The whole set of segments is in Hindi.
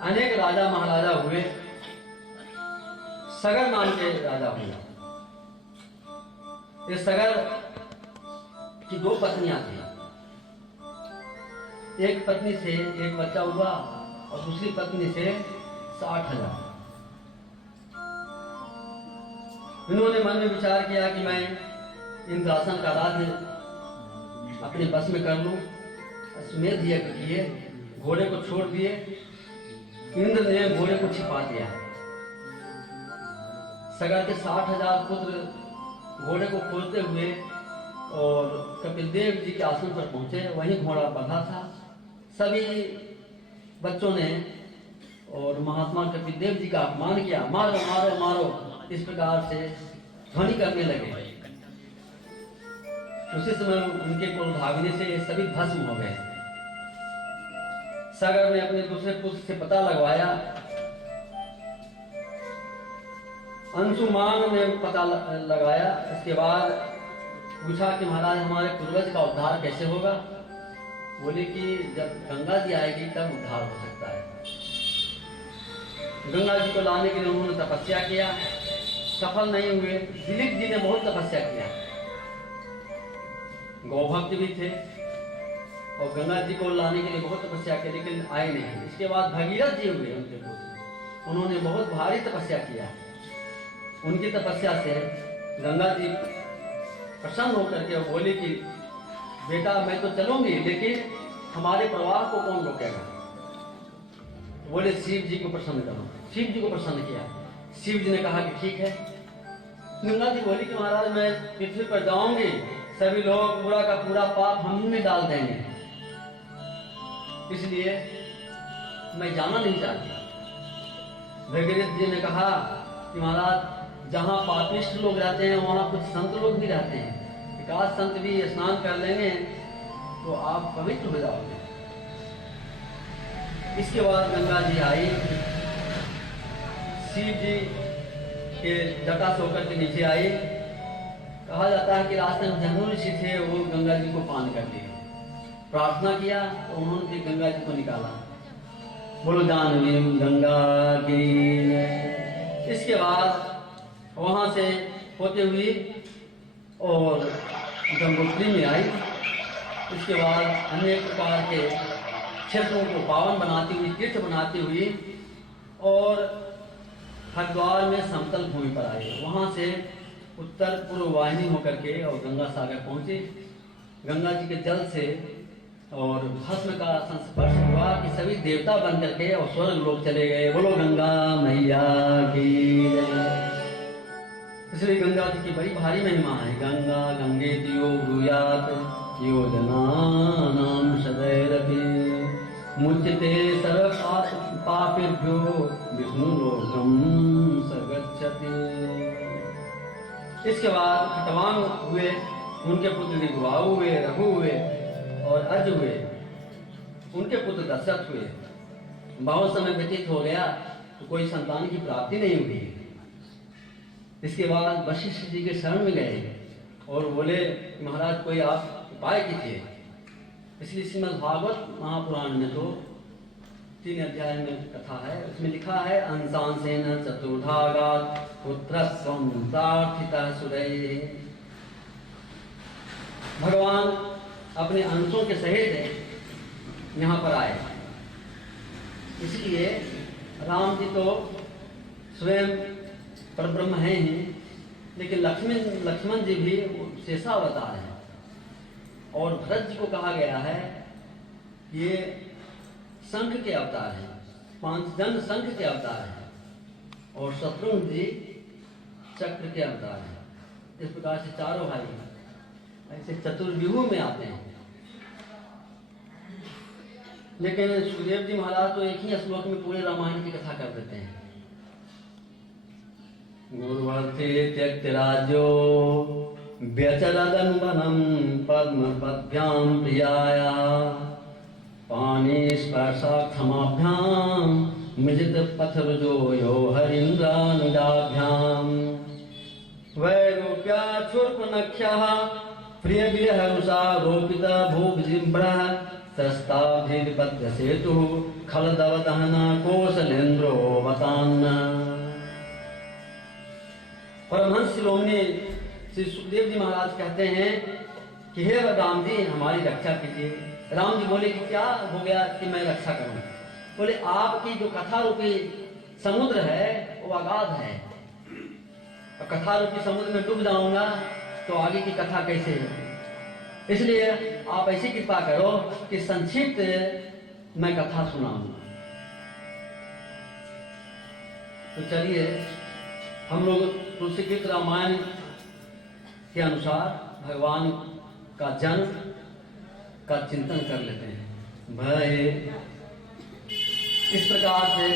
अनेक राजा महाराजा हुए। सगर नाम के राजा हुए। इस सगर की 2 पत्नियां थी। एक पत्नी से एक बच्चा हुआ और दूसरी पत्नी से 60,000। इन्होंने मन में विचार किया कि मैं इंद्रासन का राज्य अपने बस में कर लूं। अश्वमेध यज्ञ किए, घोड़े को छोड़ दिए। इंद्र ने घोड़े को छिपा दिया। सगर के 60,000 पुत्र घोड़े को खोजते हुए और कपिल देव जी के आश्रम पर पहुंचे। वहीं घोड़ा बंधा था। सभी बच्चों ने और महात्मा कपिल देव जी का अपमान किया। मारो मारो मारो, इस प्रकार से ध्वनि करने लगे। उसी समय उनके कुल भागने से सभी भस्म हो गए। सागर ने अपने दूसरे पुत्र से पता लगवाया। अंशुमान ने पता लगाया। इसके बाद पूछा कि महाराज हमारे पूर्वज का उद्धार कैसे होगा। बोले कि जब गंगा जी आएगी तब उद्धार हो सकता है। गंगा जी को लाने के लिए उन्होंने तपस्या किया, सफल नहीं हुए। दिलीप जी ने बहुत तपस्या किया, गौभक्त भी थे और गंगा जी को लाने के लिए बहुत तपस्या की, लेकिन आए नहीं। इसके बाद भगीरथ जी हुए उनके पुत्र। उन्होंने बहुत भारी तपस्या किया। उनकी तपस्या से गंगा जी प्रसन्न होकर के बोले कि बेटा मैं तो चलूंगी, लेकिन हमारे प्रवाह को कौन रोकेगा। बोले शिव जी को प्रसन्न करो। शिव जी को प्रसन्न किया। शिव जी ने कहा कि ठीक है। गंगा जी बोली कि महाराज मैं पृथ्वी पर जाऊंगी, सभी लोग पूरा का पूरा पाप हम में डाल देंगे, इसलिए मैं जाना नहीं चाहती। भगीरथ जी ने कहा कि महाराज जहां पापिष्ट लोग रहते हैं वहां कुछ संत लोग भी रहते हैं। विकास संत भी स्नान कर लेंगे तो आप पवित्र हो जाओगे। इसके बाद गंगा जी आई। शिव जी के जटा से होकर के नीचे आई। कहा जाता है कि रास्ते में जन्म ऋषि थे, वो गंगा जी को पान कर लिए। प्रार्थना किया तो उन्होंने गंगा जी को निकाला। बोलो जानवी गंगा की। इसके बाद वहां से होते हुए और गंगोत्री में आई। इसके बाद अनेक प्रकार के क्षेत्रों को पावन बनाती हुई, तीर्थ बनाती हुई और हरिद्वार में समतल भूमि पर आई। वहां से उत्तर पूर्व वाहिनी होकर के और गंगा सागर पहुंचे। गंगा जी के जल से और भस्म का संस्पर्श हुआ कि सभी देवता बन करके और स्वर्ग लोग चले गए। बोलो गंगा मैया की जय। इसलिए गंगा जी की बड़ी भारी महिमा है। गंगा गंगे दियो ब्रूयात योजना नाम सदैरपि मुच्यते सर्व पापेभ्यो विष्णु लोकम सगच्छति। इसके बाद खटवांग हुए, उनके पुत्र ऋभुवाहु हुए, रघु हुए और अज हुए। उनके पुत्र दशरथ हुए। बहुत समय व्यतीत हो गया तो कोई संतान की प्राप्ति नहीं हुई। इसके बाद वशिष्ठ जी के शरण में गए और बोले महाराज कोई आप उपाय कीजिए। इसलिए श्रीमद् भागवत महापुराण में तो 3 अध्याय में कथा है। उसमें लिखा है अंशांसेन चतुर्भागात् पुत्रस्त्वं प्रार्थितः सुरैः। भगवान अपने अंशों के सहित यहाँ पर आए। इसलिए राम जी तो स्वयं परब्रह्म हैं ही, लेकिन लक्ष्मण जी भी शेषावतार हैं। और भरत जी को कहा गया है ये शंख के अवतार हैं, 5 दंड शंख के अवतार हैं। और शत्रुघ्न जी चक्र के अवतार हैं। इस प्रकार से चारों भाई ऐसे चतुर्व्यूह में आते हैं। लेकिन सुखदेव जी महाराज तो एक ही श्लोक में पूरे रामायण की कथा कर देते हैं। गुरुवर्थे त्यक्तराज्यो व्यचरदन वनम पद्मपद्भ्यां प्रियाया पाणिस्पर्शार्थमाभ्यां मिजित पथरुजो यो हरीन्द्रानुजाभ्यां वैरूप्या क्षुर्पनख्यः प्रियविरहरुषा रोपित भूभिजिह्वः त्रस्ताभिपद्य सेतु खलदवदहन कोसलेन्द्रो वतान्न। परमहंस शिरोमणि श्री सुखदेव जी महाराज कहते हैं कि हे राम जी हमारी रक्षा कीजिए। राम जी बोले कि क्या हो गया कि मैं रक्षा करूं? बोले आपकी जो कथा रूपी समुद्र है वो अगाध है, और कथा रूपी समुद्र में डूब जाऊंगा तो आगे की कथा कैसे है? इसलिए आप ऐसी कृपा करो कि संक्षिप्त मैं कथा सुनाऊंगा। तो चलिए हम लोग तुलसीकृत रामायण के अनुसार भगवान का जन्म का चिंतन कर लेते हैं। भाई इस प्रकार से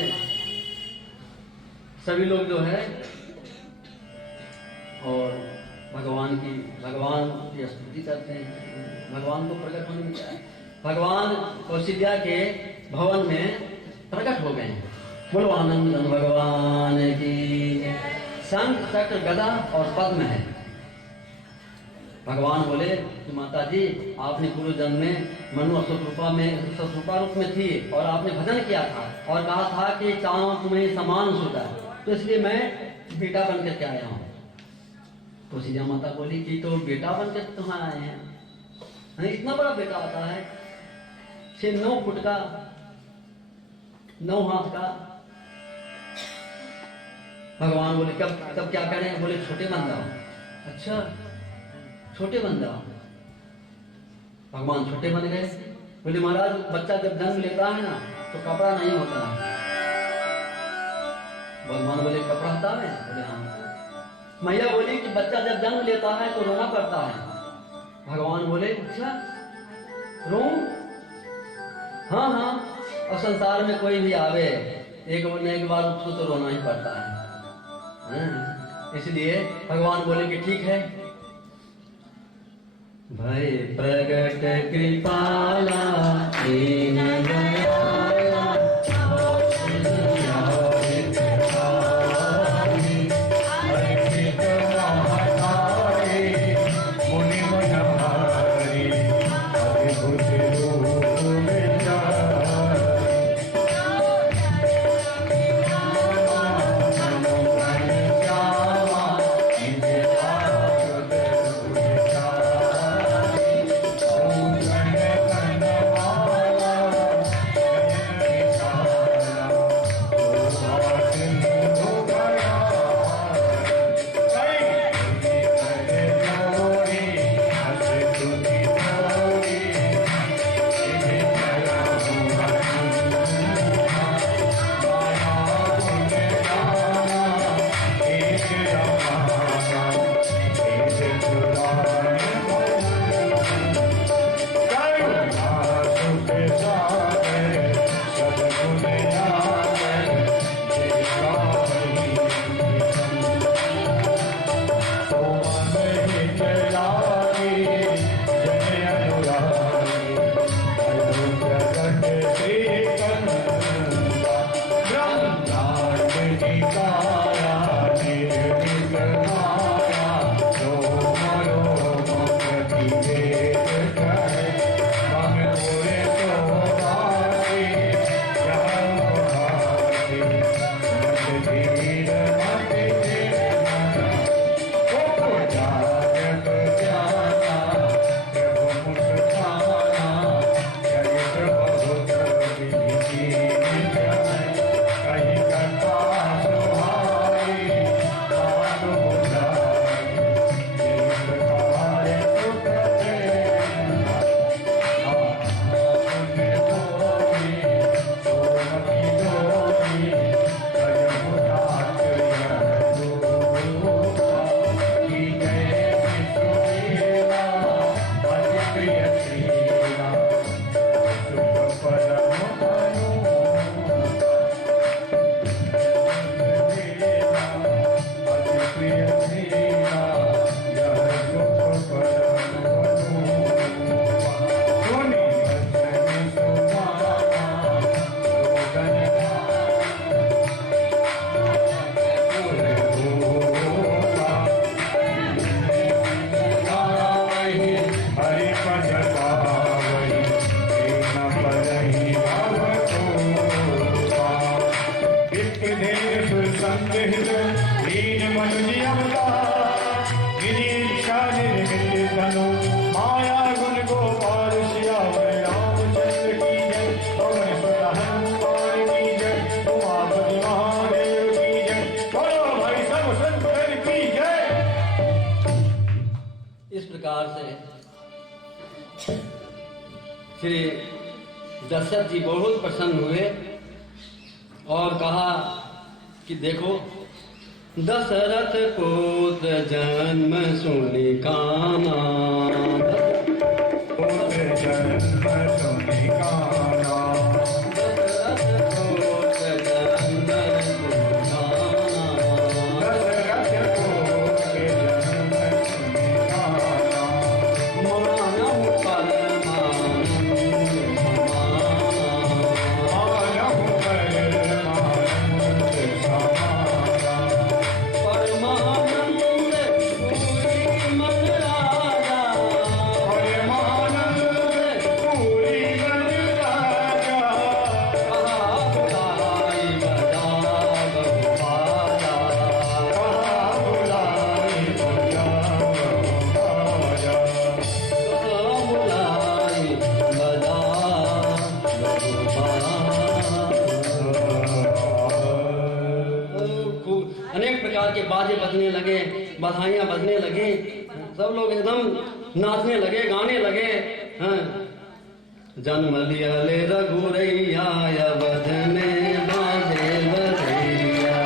सभी लोग जो है और भगवान की स्तुति करते हैं, भगवान को प्रकट होने में। भगवान कौशल्या के भवन में प्रकट हो गए हैं। बोलो आनंद भगवान की। शंख चक्र गदा और पद्म है। भगवान बोले कि माता जी आपने पूर्व जन्म में मनु शतरूपा रूप में थी और आपने भजन किया था और कहा था कि चाँद तुम्हें समान सुधा, तो इसलिए मैं बेटा बन करके आया हूँ। तो सीधा माता बोली कि तो बेटा बन कर तुम आए हैं? इतना बड़ा बेटा आता है, 6-9 फुट का, 9 हाथ का। भगवान बोले तब क्या करें? बोले छोटे बन जाओ। अच्छा छोटे बन जाओ। भगवान छोटे बन गए। बोले महाराज बच्चा जब जन्म लेता है ना तो कपड़ा नहीं होता है। भगवान बोले कपड़ा होता है? बोले हाँ। मैया बोली कि बच्चा जब जन्म लेता है तो रोना पड़ता है। भगवान बोले अच्छा रो? हाँ हाँ, और संसार में कोई भी आवे एक बार उसको तो रोना ही पड़ता है। इसलिए भगवान बोले कि ठीक है। भय प्रगट कृपाला दीन दयाला हित दीन मनुज अवतार गिरी इच्छा निर्मित तनु माया गुण गोपाल सियावर रामचंद्र की जय पवन सुत हनुमान की जय उमापति महादेव की जय बोलो भाई सब संतन की जय। इस प्रकार से श्री दशरथ जी बहुत प्रसन्न हुए और कहा कि देखो, दशरथ पुत्र जन्म सुनि काना, पुत्र जन्म सुनि काना, दशरथ पुत्र जन्म सुनि काना, दशरथ पुत्र जन्म सुनि काना, मानव परमानंद मानव परमानंद समाना, परमानंद पूरी मन राजा, परमानंद पूरी मन राजा, कहा बुलाई बजा बहुपाजा, कहा बुलाई बजा बहुराजा, कहा बुलाई बजा बहुपाजा। खूब अनेक प्रकार के बाजे बजने लगे, बधाइयाँ बजने लगी, सब लोग एकदम नाचने लगे, गाने लगे। हाँ। जन्म लिया ले रघुरैया बजने बाजे बधैया,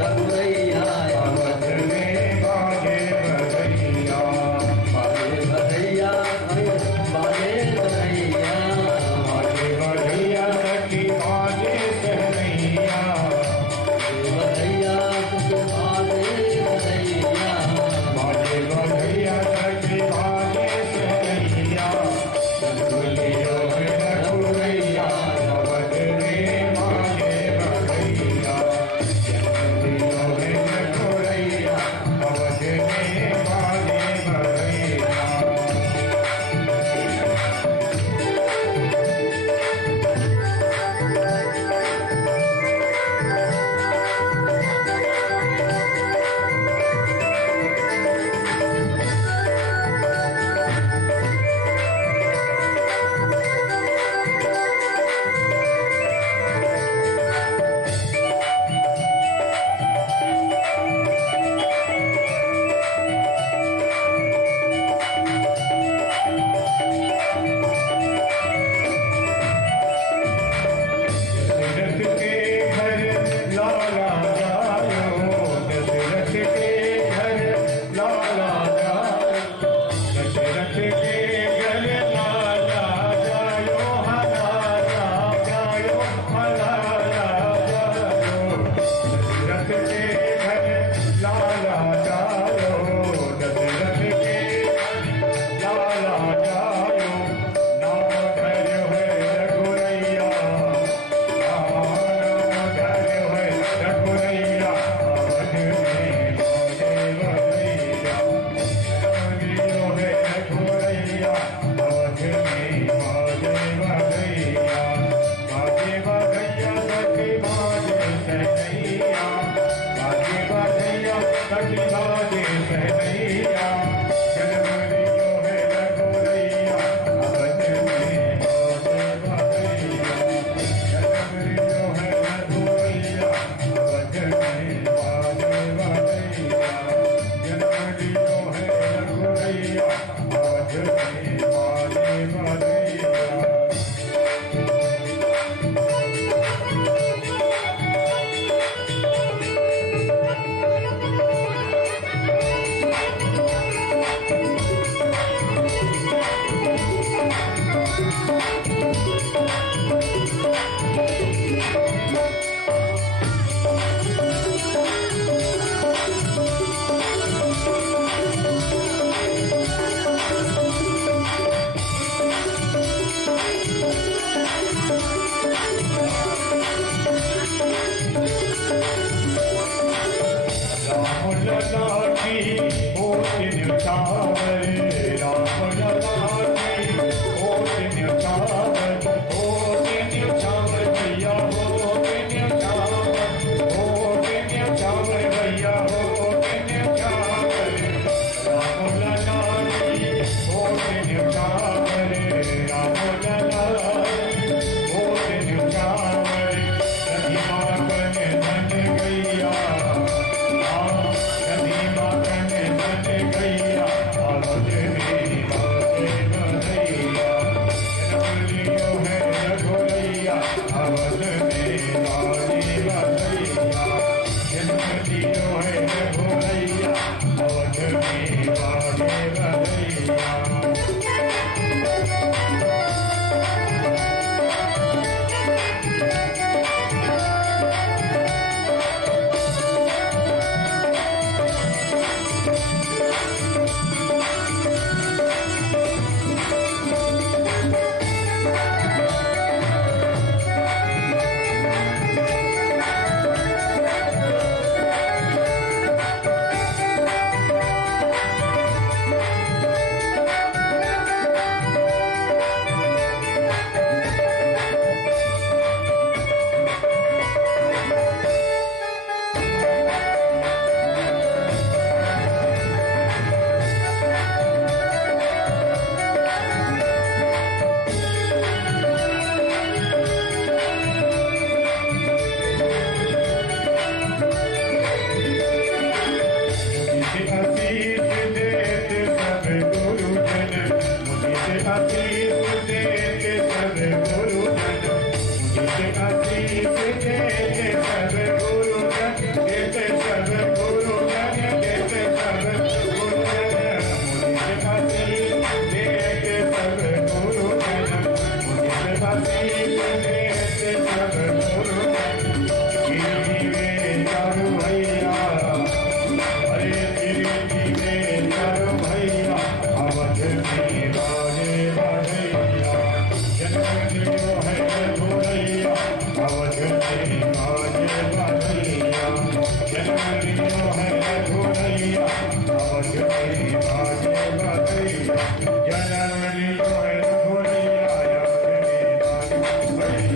रघुरैया बजने बाजे बजैया, बाजे बधैया, बाजे बधैया, बाजे बजैया सखी बाजे सहनैया, बधैया बाजे बधैया, बाजे बजैया सखी बाजे सहनैया, रघुलियो रघुरैया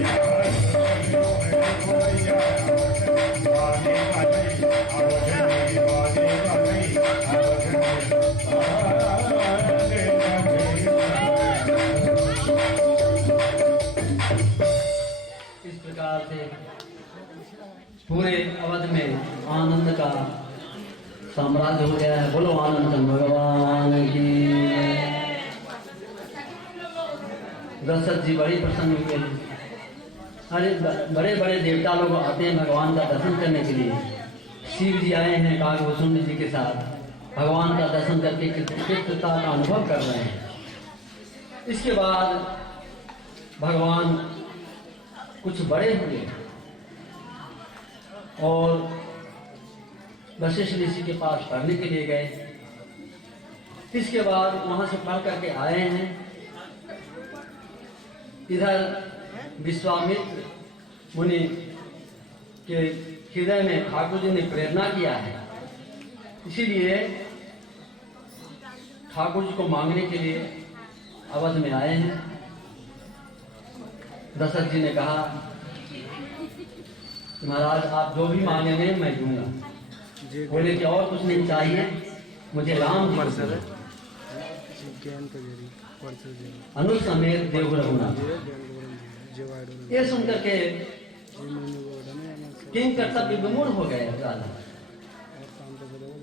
इस प्रकार से पूरे अवध में आनंद का साम्राज्य हो गया है। बोलो आनंद भगवान की। दशरथ जी बड़ी प्रसन्न हुए हैं। अरे बड़े बड़े देवता लोग आते हैं भगवान का दर्शन करने के लिए। शिव जी आए हैं काकभूषुंड जी के साथ, भगवान का दर्शन करके कृतज्ञता का अनुभव कर रहे हैं। इसके बाद भगवान कुछ बड़े हुए और वशिष्ठ ऋषि के पास पढ़ने के लिए गए। इसके बाद वहां से पढ़ करके आए हैं। इधर विश्वामित्र मुनि के हृदय में ठाकुर जी ने प्रेरणा किया है, इसीलिए ठाकुर जी को मांगने के लिए अवध में आए हैं। दशरथ जी ने कहा महाराज आप जो भी मांगेंगे मैं दूंगा। बोले कि और कुछ नहीं चाहिए, मुझे राम जी अनुज समेत देव रघुनाथ। ये सुनकर के किंग कर्तव्य विमूढ़ हो गए राजा।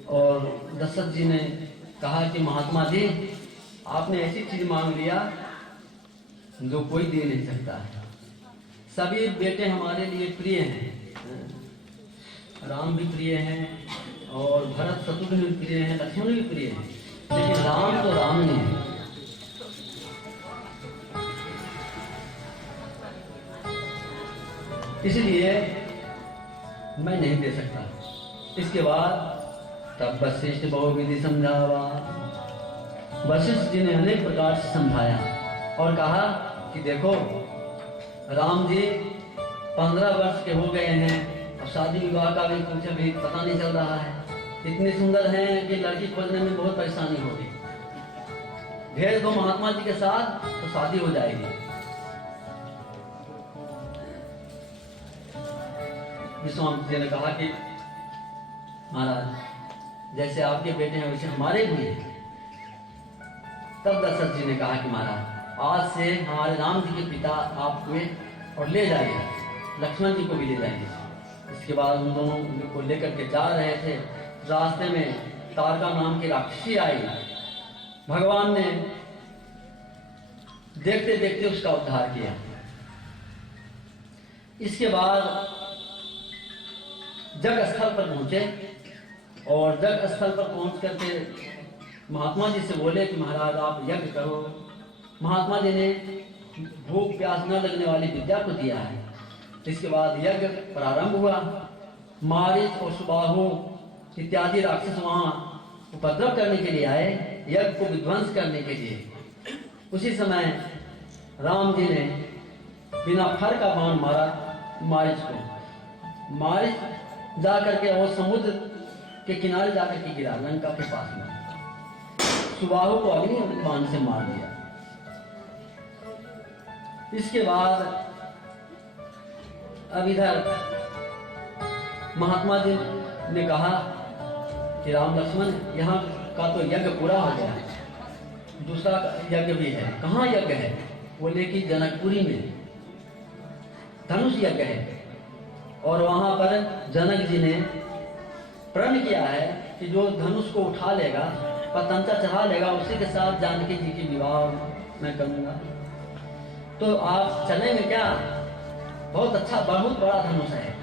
और दशरथ जी ने कहा कि महात्मा जी आपने ऐसी चीज मांग लिया जो कोई दे नहीं सकता। सभी बेटे हमारे लिए प्रिय हैं, राम भी प्रिय हैं और भरत शत्रुघ्न भी प्रिय हैं, लक्ष्मण भी प्रिय हैं, लेकिन राम तो राम ही है। इसलिए मैं नहीं दे सकता। इसके बाद तब वशिष्ठ बहुविधि समझावा। वशिष्ठ जी ने अनेक प्रकार से समझाया और कहा कि देखो राम जी 15 वर्ष के हो गए हैं, अब शादी विवाह का भी कुछ अभी पता नहीं चल रहा है। इतने सुंदर हैं कि लड़की खोजने में बहुत परेशानी होगी। भेज दो महात्मा जी के साथ तो शादी हो जाएगी। विश्वामित्र जी ने कहा कि महाराज जैसे आपके बेटे हैं वैसे हमारे भी हैं। तब दशरथ जी ने कहा कि महाराज आज से हमारे राम जी के पिता आप हुए और ले जाइए, लक्ष्मण जी को भी ले जाइए। इसके बाद उन दोनों को लेकर के जा रहे थे। रास्ते में तारका नाम की राक्षसी आई। भगवान ने देखते देखते उसका उद्धार किया। इसके बाद जग स्थल पर पहुंचे और जग स्थल पर पहुंच करके महात्मा जी से बोले कि महाराज आप यज्ञ करो। महात्मा जी ने भूख प्यास न लगने वाली विद्या को दिया है। इसके बाद यज्ञ प्रारंभ हुआ। मारीच और सुबाहु इत्यादि राक्षस वहां उपद्रव करने के लिए आए, यज्ञ को विध्वंस करने के लिए। उसी समय राम जी ने बिना फर का बाण मारा मारीच को। मारीच जाकर के और समुद्र के किनारे जाकर के गिरा लंका के पास में। सुबाहु को अग्नि बाण से मार दिया। इसके बाद अब इधर महात्मा जी ने कहा कि राम लक्ष्मण यहाँ का तो यज्ञ पूरा हो गया, दूसरा यज्ञ भी है। कहाँ यज्ञ है? बोले कि जनकपुरी में धनुष यज्ञ है और वहां पर जनक जी ने प्रण किया है कि जो धनुष को उठा लेगा, पतंचा चढ़ा लेगा, उसी के साथ जानकी जी की विवाह मैं करूंगा। तो आप चलेंगे क्या? बहुत अच्छा, बहुत बड़ा धनुष है।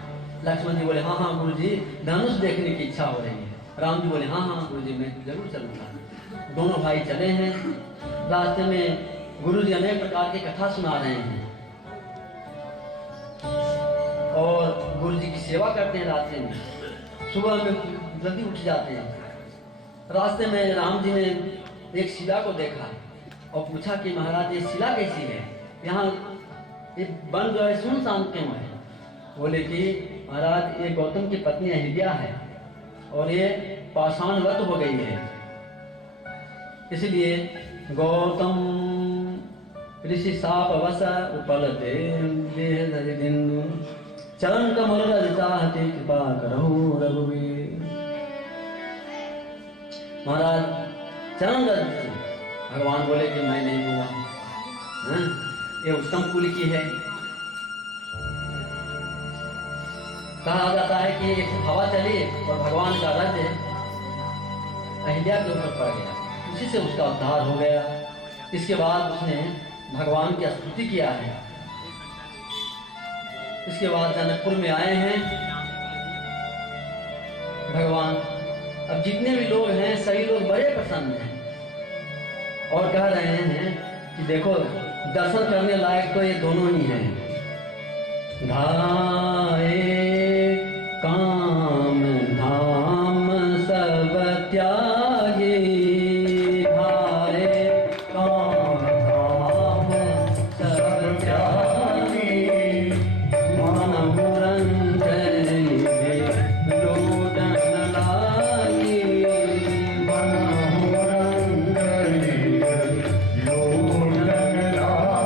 लक्ष्मण जी बोले हाँ हाँ गुरुजी, धनुष देखने की इच्छा हो रही है। राम जी बोले हाँ हाँ गुरुजी मैं जरूर चलूंगा। दोनों भाई चले हैं। रास्ते में गुरुजी अनेक प्रकार की कथा सुना रहे हैं और गुरुजी की सेवा करते हैं। रास्ते में सुबह में जल्दी उठ जाते हैं। रास्ते में राम जी ने एक शिला को देखा और पूछा कि महाराज ये शिला कैसी है? यहाँ ये वन जो है सुनसान क्यों है? बोले कि महाराज ये गौतम की पत्नी अहिल्या है और ये पाषाणवत हो गई है, इसलिए गौतम ऋषि साप वस उपलते देह धरि दिनु चरण कमल रज चाहते कृपा करहु रघुवीर। महाराज चरण रज भगवान बोले कि मैं नहीं दूंगा, ये उत्तम कुल की है। कहा जाता है कि एक हवा चली और भगवान का राज्य अहिल्या के ऊपर पड़ गया, उसी से उसका उद्धार हो गया। इसके बाद उसने भगवान की स्तुति किया है। इसके बाद जनकपुर में आए हैं भगवान। अब जितने भी लोग हैं सभी लोग बड़े प्रसन्न हैं और कह रहे हैं कि देखो दर्शन करने लायक तो ये दोनों ही हैं। धाए काम धाम सब त्यागे, धाए काम धाम सब त्यागे, मानव रंग लोटन लागे, मानव रंग लोटन लागे।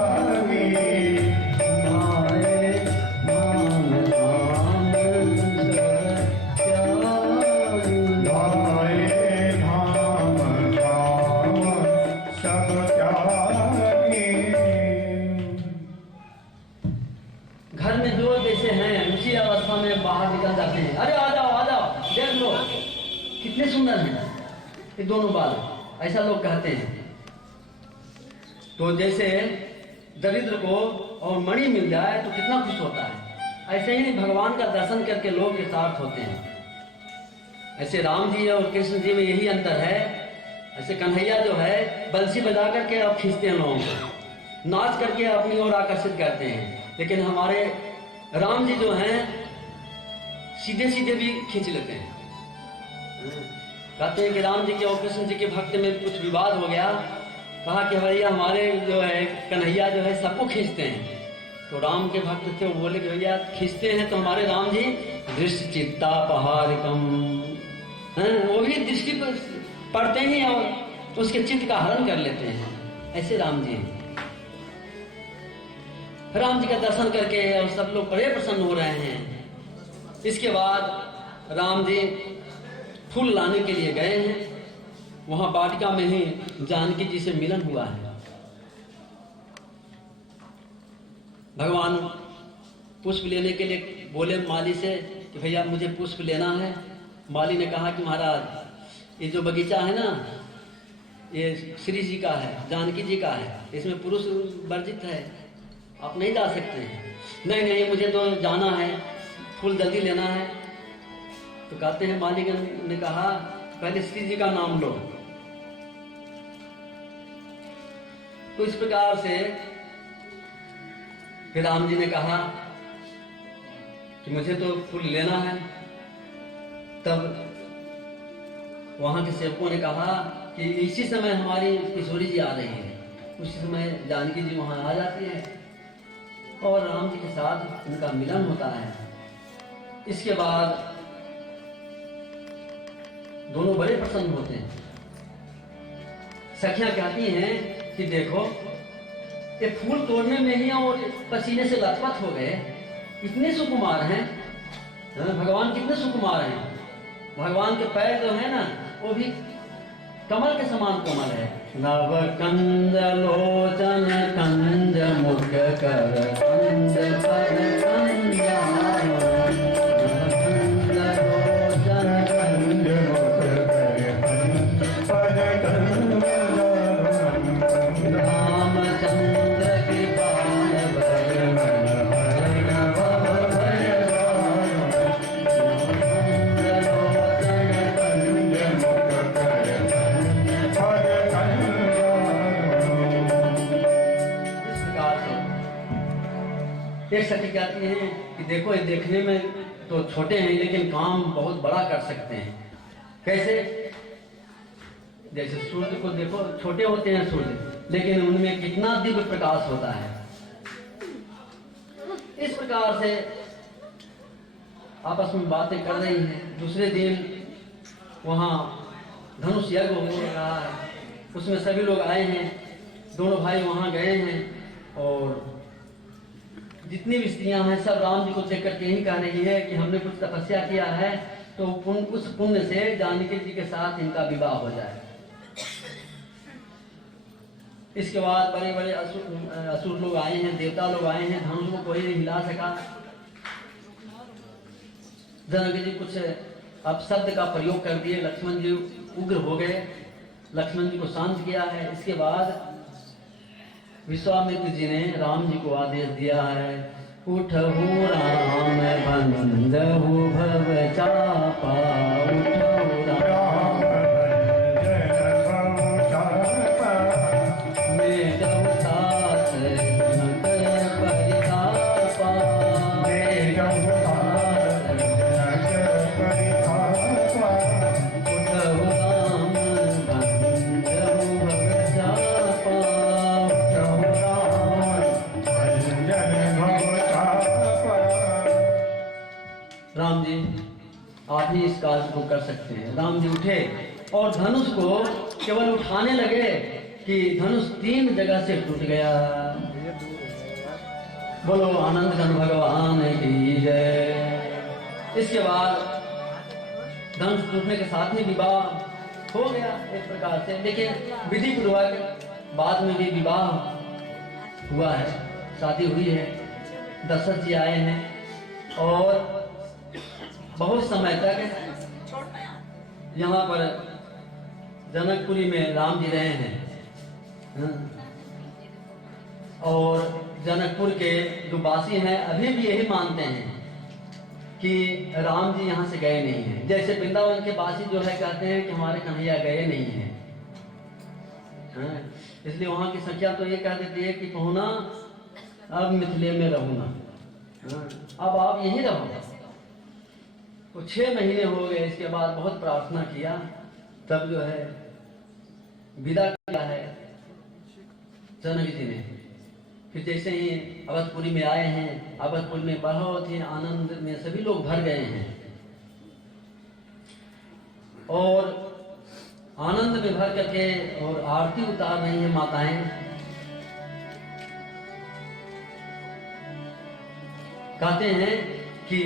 घर में जो जैसे हैं उसी अवस्था में बाहर निकल जाते हैं। अरे आ जाओ देख लो कितने सुंदर हैं ये दोनों बाल, ऐसा लोग कहते हैं। तो जैसे दरिद्र को और मणि मिल जाए तो कितना खुश होता है, ऐसे ही भगवान का दर्शन करके लोग कृतार्थ होते हैं। ऐसे राम जी और कृष्ण जी में यही अंतर है। ऐसे कन्हैया जो है बंसी बजा करके अब खींचते हैं लोगों को, नाच करके अपनी ओर आकर्षित करते हैं। लेकिन हमारे राम जी जो हैं सीधे सीधे भी खींच लेते हैं। कहते हैं कि राम जी के और कृष्ण जी के भक्त में कुछ विवाद हो गया, कहा कि भैया हमारे जो है कन्हैया जो है सबको खींचते हैं। तो राम के भक्त थे, वो बोले कि भैया खींचते हैं तो हमारे राम जी दृष्टि चित्ता पहाड़कम, वो भी दृष्टि पर पढ़ते ही और उसके चित्त का हरण कर लेते हैं। ऐसे राम जी हैं। राम जी का दर्शन करके और सब लोग बड़े प्रसन्न हो रहे हैं। इसके बाद राम जी फूल लाने के लिए गए हैं। वहां वाटिका में ही जानकी जी से मिलन हुआ है। भगवान पुष्प लेने के लिए बोले माली से कि भैया मुझे पुष्प लेना है। माली ने कहा कि महाराज ये जो बगीचा है ना ये श्री जी का है, जानकी जी का है, इसमें पुरुष वर्जित है, आप नहीं जा सकते हैं। नहीं मुझे तो जाना है, फूल जल्दी लेना है। तो कहते हैं मालिक ने कहा पहले श्री जी का नाम लो। तो इस प्रकार से फिर राम जी ने कहा कि मुझे तो फूल लेना है। तब वहां के सेवकों ने कहा कि इसी समय हमारी किशोरी जी आ रही है। उसी समय जानकी जी वहां आ जाती है और राम जी के साथ उनका मिलन होता है। इसके बाद दोनों बड़े प्रसन्न होते हैं। सखियां कहती हैं कि देखो ये फूल तोड़ने में ही और पसीने से लथपथ हो गए, इतने सुकुमार हैं। भगवान कितने सुकुमार हैं। भगवान के पैर जो है ना वो भी कमल के समान कोमल है। नव कंद लोचन कंद मुख कर कंद पर रामचंद्र कृपाल एक सखी कहती है कि देखो ये देखने में तो छोटे हैं लेकिन काम बहुत बड़ा कर सकते हैं। कैसे? जैसे सूर्य को देखो, छोटे होते हैं सूर्य लेकिन उनमें कितना दिव्य प्रकाश होता है। इस प्रकार से आपस में बातें कर रही हैं। दूसरे दिन वहां धनुष यज्ञ हो रहा है, उसमें सभी लोग आए हैं। दोनों भाई वहां गए हैं और जितनी भी स्त्रियां हैं सब राम जी को देख करके यही कह रही है कि हमने कुछ तपस्या किया है तो उस पुण्य से जानकी जी के साथ इनका विवाह हो जाए। इसके बाद बड़े बड़े असुर लोग आए हैं, देवता लोग आए हैं, धनुष को कोई नहीं हिला सका। जनक जी कुछ अपशब्द का प्रयोग कर दिए, लक्ष्मण जी उग्र हो गए, लक्ष्मण जी को शांत किया है। इसके बाद विश्वामित्र जी ने राम जी को आदेश दिया है, उठहु राम बंदहु भव चापा, उठहु राम मेरहु साथ जनक परितापा, मेरहु साथ जनक परितापा, उठहु राम बंदहु भव चापा, राम जी आप ही इस कार्य को कर सकते हैं। राम जी उठे और धनुष को केवल उठाने लगे कि धनुष 3 जगह से टूट गया। बोलो आनंद घन भगवान की जय। इसके बाद धनुष टूटने के साथ ही विवाह हो गया एक प्रकार से, लेकिन विधि पूर्वक बाद में भी विवाह हुआ है, शादी हुई है। दशरथ जी आए हैं और बहुत समय तक यहाँ पर जनकपुरी में राम जी रहे हैं। और जनकपुर के जो वासी हैं अभी भी यही मानते हैं कि राम जी यहाँ से गए नहीं हैं। जैसे वृंदावन के वासी जो है कहते हैं कि हमारे कन्हैया गए नहीं हैं, इसलिए वहाँ की संख्या तो ये कह देती है कि पहुना अब मिथिले में रहूना, अब आप यहीं रहो। तो 6 महीने हो गए। इसके बाद बहुत प्रार्थना किया, तब जो है विदा किया है जनक जी ने। फिर जैसे ही अवधपुरी में आए हैं, अवधपुरी में बहुत ही आनंद में सभी लोग भर गए हैं और आनंद में भर करके और आरती उतार रही है माताएं। कहते हैं कि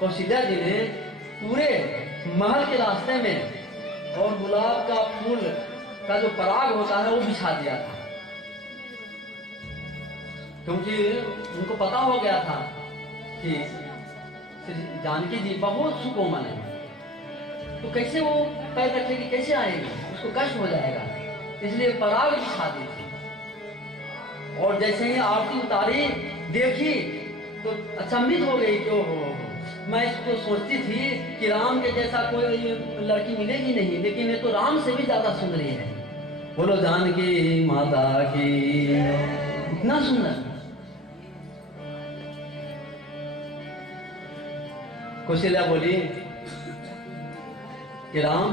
कौशल्या जी ने पूरे महल के रास्ते में और गुलाब का फूल का जो पराग होता है वो बिछा दिया था, क्योंकि उनको पता हो गया था कि जानकी जी बहुत सुकोमल है, तो कैसे वो पैर रखेगी, कैसे आएगी, उसको कष्ट हो जाएगा, इसलिए पराग बिछा दी थी। और जैसे ही आरती उतारी देखी तो अचंभित हो गई कि ओहो, मैं इसको सोचती थी कि राम के जैसा कोई लड़की मिलेगी नहीं, लेकिन ये तो राम से भी ज्यादा सुंदरी है। बोलो जानकी माता की, इतना सुंदर। कौशल्या बोली कि राम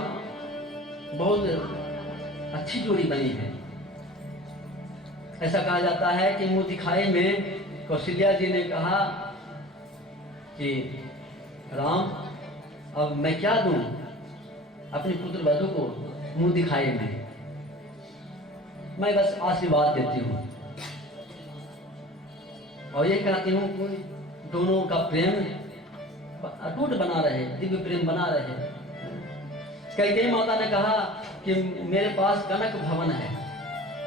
बहुत अच्छी जोड़ी बनी है। ऐसा कहा जाता है कि मुंह दिखाई में कौशल्या जी ने कहा कि राम अब मैं क्या दूं अपनी पुत्र वधू को मुंह दिखाई में, मैं बस आशीर्वाद देती हूँ और ये कहती हूँ कि दोनों का प्रेम अटूट बना रहे, दिव्य प्रेम बना रहे। कैकेयी माता ने कहा कि मेरे पास कनक भवन है,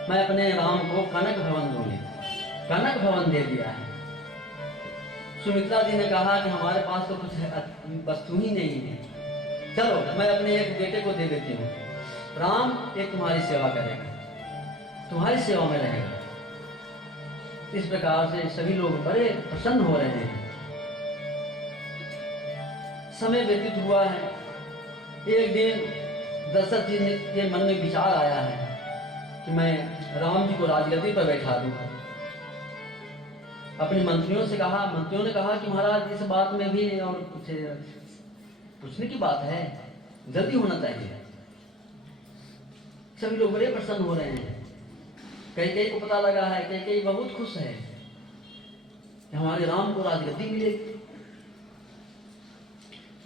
मैं अपने राम को कनक भवन दूंगी। कनक भवन दे दिया है। सुमित्रा जी ने कहा कि हमारे पास तो कुछ वस्तु ही नहीं है, चलो मैं अपने एक बेटे को दे देती हूँ, राम एक तुम्हारी सेवा करेगा, तुम्हारी सेवा में रहेगा। इस प्रकार से सभी लोग बड़े प्रसन्न हो रहे हैं। समय व्यतीत हुआ है। एक दिन दशरथ जी के मन में विचार आया है कि मैं राम जी को राजगद्दी पर बैठा दूं। अपने मंत्रियों से कहा, मंत्रियों ने कहा कि महाराज इस बात में भी और कुछ पूछने की बात है, जल्दी होना चाहिए। सभी लोग बड़े प्रसन्न हो रहे हैं। कैकेयी को पता लगा है, कैकेयी बहुत खुश है कि हमारे राम को राजगद्दी मिलेगी।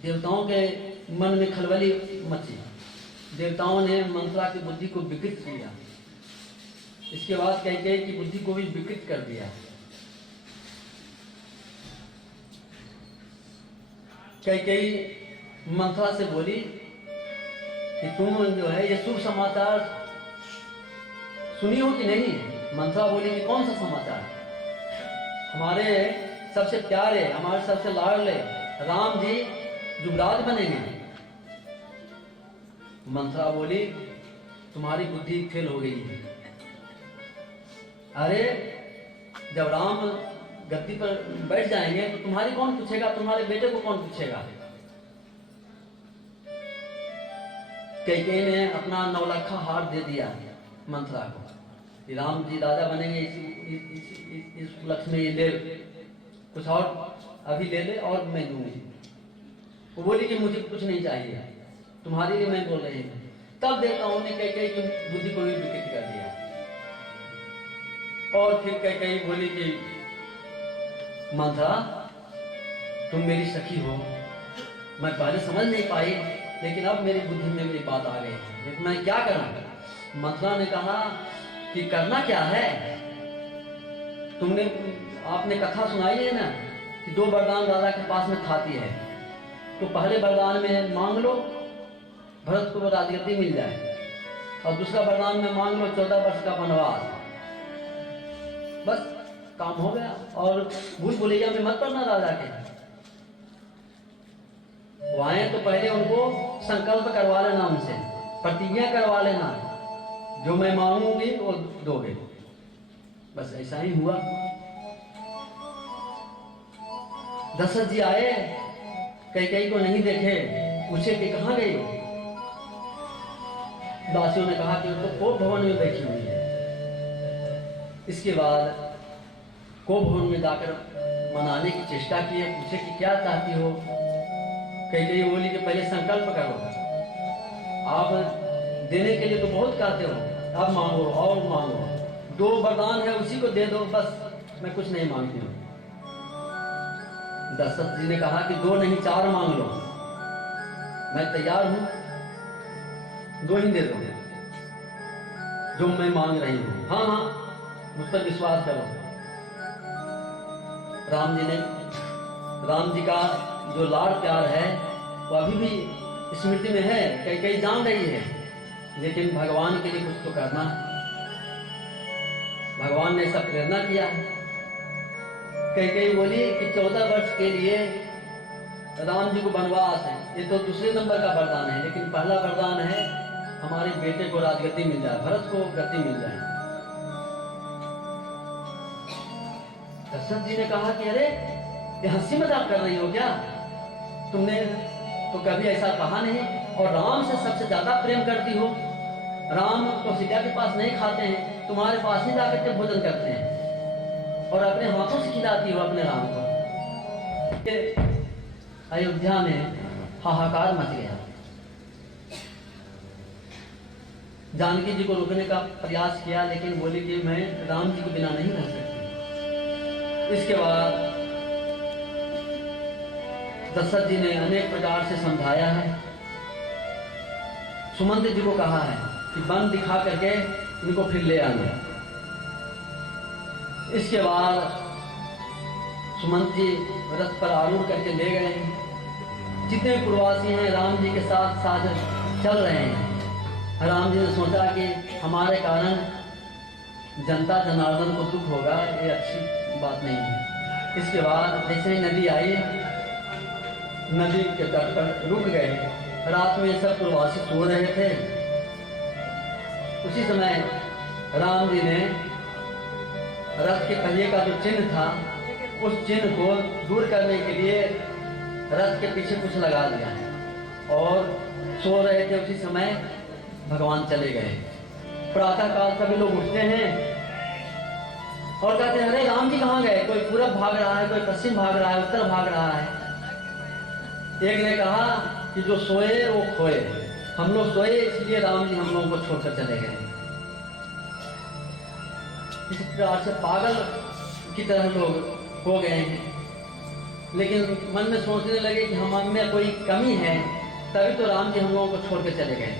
देवताओं के मन में खलबली मची, देवताओं ने मंत्रा की बुद्धि को विकृत किया इसके बाद कैकेयी की बुद्धि को भी विकृत कर दिया। कैकेयी मंथरा से बोली कि तुम जो है ये शुभ समाचार सुनी हो कि नहीं? मंथरा बोली कि कौन सा समाचार? हमारे सबसे प्यारे, हमारे सबसे लाडले राम जी युवराज बनेंगे। मंथरा बोली तुम्हारी बुद्धि फेल हो गई है। अरे जब राम गद्दी पर बैठ जाएंगे तो तुम्हारी कौन पूछेगा? तुम्हारे बेटे को कौन पूछेगा? कैकेयी ने अपना 9 लाख हार दे दिया मंथरा को कि राम जी राजा बनेंगे, इस उपलक्ष्य में ये ले, कुछ और अभी ले ले और मैं दूंगी। वो बोली कि मुझे कुछ नहीं चाहिए, तुम्हारे लिए मैं बोल रही हूँ। तब देवताओं ने कैकेयी की बुद्धि को भी विकृत कर दिया। और फिर कैकेयी बोली कि मंथरा तुम मेरी सखी हो, मैं पहले समझ नहीं पाई, लेकिन अब मेरी बुद्धि में मेरी बात आ गई है, लेकिन मैं क्या करूं? मंथरा ने कहा कि करना क्या है? आपने कथा सुनाई है ना कि 2 वरदान राजा के पास में खाती है, तो पहले वरदान में मांग लो भरत को राजगद्दी मिल जाए, और दूसरा वरदान में मांग लो 14 वर्ष का वनवास। बस काम हो गया। और भूल भुलैया में मत पड़ना राजा के। वो आए तो पहले उनको संकल्प करवा लेना, उनसे प्रतिज्ञा करवा लेना, जो मैं मांगूंगी वो दोगे। बस ऐसा ही हुआ। दशरथ जी आए, कैकेयी को नहीं देखे, पूछे कि कहाँ गई हो? दासियों ने कहा कि वो तो कोप भवन में बैठी हुई है। इसके बाद कोप भवन में जाकर मनाने की चेष्टा की, पूछे कि क्या चाहती हो? कैकेयी बोली कि पहले संकल्प करो, आप देने के लिए तो बहुत कहते हो, अब मांगो और मांगो, 2 वरदान है उसी को दे दो, बस मैं कुछ नहीं मांगती हूँ। दशरथ जी ने कहा कि 2 नहीं 4 मांग लो, मैं तैयार हूं, 2 ही दे दो जो मैं मांग रही हूं। हाँ हाँ, मुझ पर विश्वास करो। राम जी का जो लाड़ प्यार है वो अभी भी स्मृति में है, कैकेयी जान रही है, लेकिन भगवान के लिए कुछ तो करना है। भगवान ने ऐसा प्रेरणा किया है। कैकेयी बोली कि 14 वर्ष के लिए राम जी को वनवास है, ये तो दूसरे नंबर का वरदान है, लेकिन पहला वरदान है हमारे बेटे को राजगद्दी मिल जाए, भरत को गद्दी मिल जाए। दशरथ जी ने कहा कि अरे ये हंसी मजाक कर रही हो क्या? तुमने तो कभी ऐसा कहा नहीं, और राम से सबसे ज्यादा प्रेम करती हो। राम कौशल्या के पास नहीं खाते हैं, तुम्हारे पास ही जाकर के भोजन करते हैं, और अपने हाथों से खिलाती हो अपने राम को। अयोध्या में हाहाकार मच गया। जानकी जी को रोकने का प्रयास किया, लेकिन बोली कि मैं राम जी के बिना नहीं रह सकती। इसके बाद दशरथ जी ने अनेक प्रकार से समझाया है। सुमंत जी को कहा है कि वन दिखा करके इनको फिर ले आना। इसके बाद सुमंत जी रथ पर आरूढ़ करके ले गए हैं। जितने पुरवासी हैं राम जी के साथ साथ चल रहे हैं। राम जी ने सोचा कि हमारे कारण जनता जनार्दन को दुख होगा, ये अच्छी बात नहीं है। इसके बाद जैसे ही नदी आई, नदी के तट पर रुक गए। रात में सब प्रवासी सो रहे थे। उसी समय राम जी ने रथ के पहिए का जो चिन्ह था, उस चिन्ह को दूर करने के लिए रथ के पीछे कुछ लगा दिया, और सो रहे थे। उसी समय भगवान चले गए। प्रातः काल सभी लोग उठते हैं और कहते हैं अरे राम जी कहाँ गए? कोई पूरब भाग रहा है, कोई पश्चिम भाग रहा है, उत्तर भाग रहा है। एक ने कहा कि जो सोए वो खोए, हम लोग सोए इसलिए राम जी हम लोगों को छोड़कर चले गए। इस प्रकार से पागल की तरह लोग हो गए हैं, लेकिन मन में सोचने लगे कि हम में कोई कमी है, तभी तो राम जी हम लोगों को छोड़ के चले गए।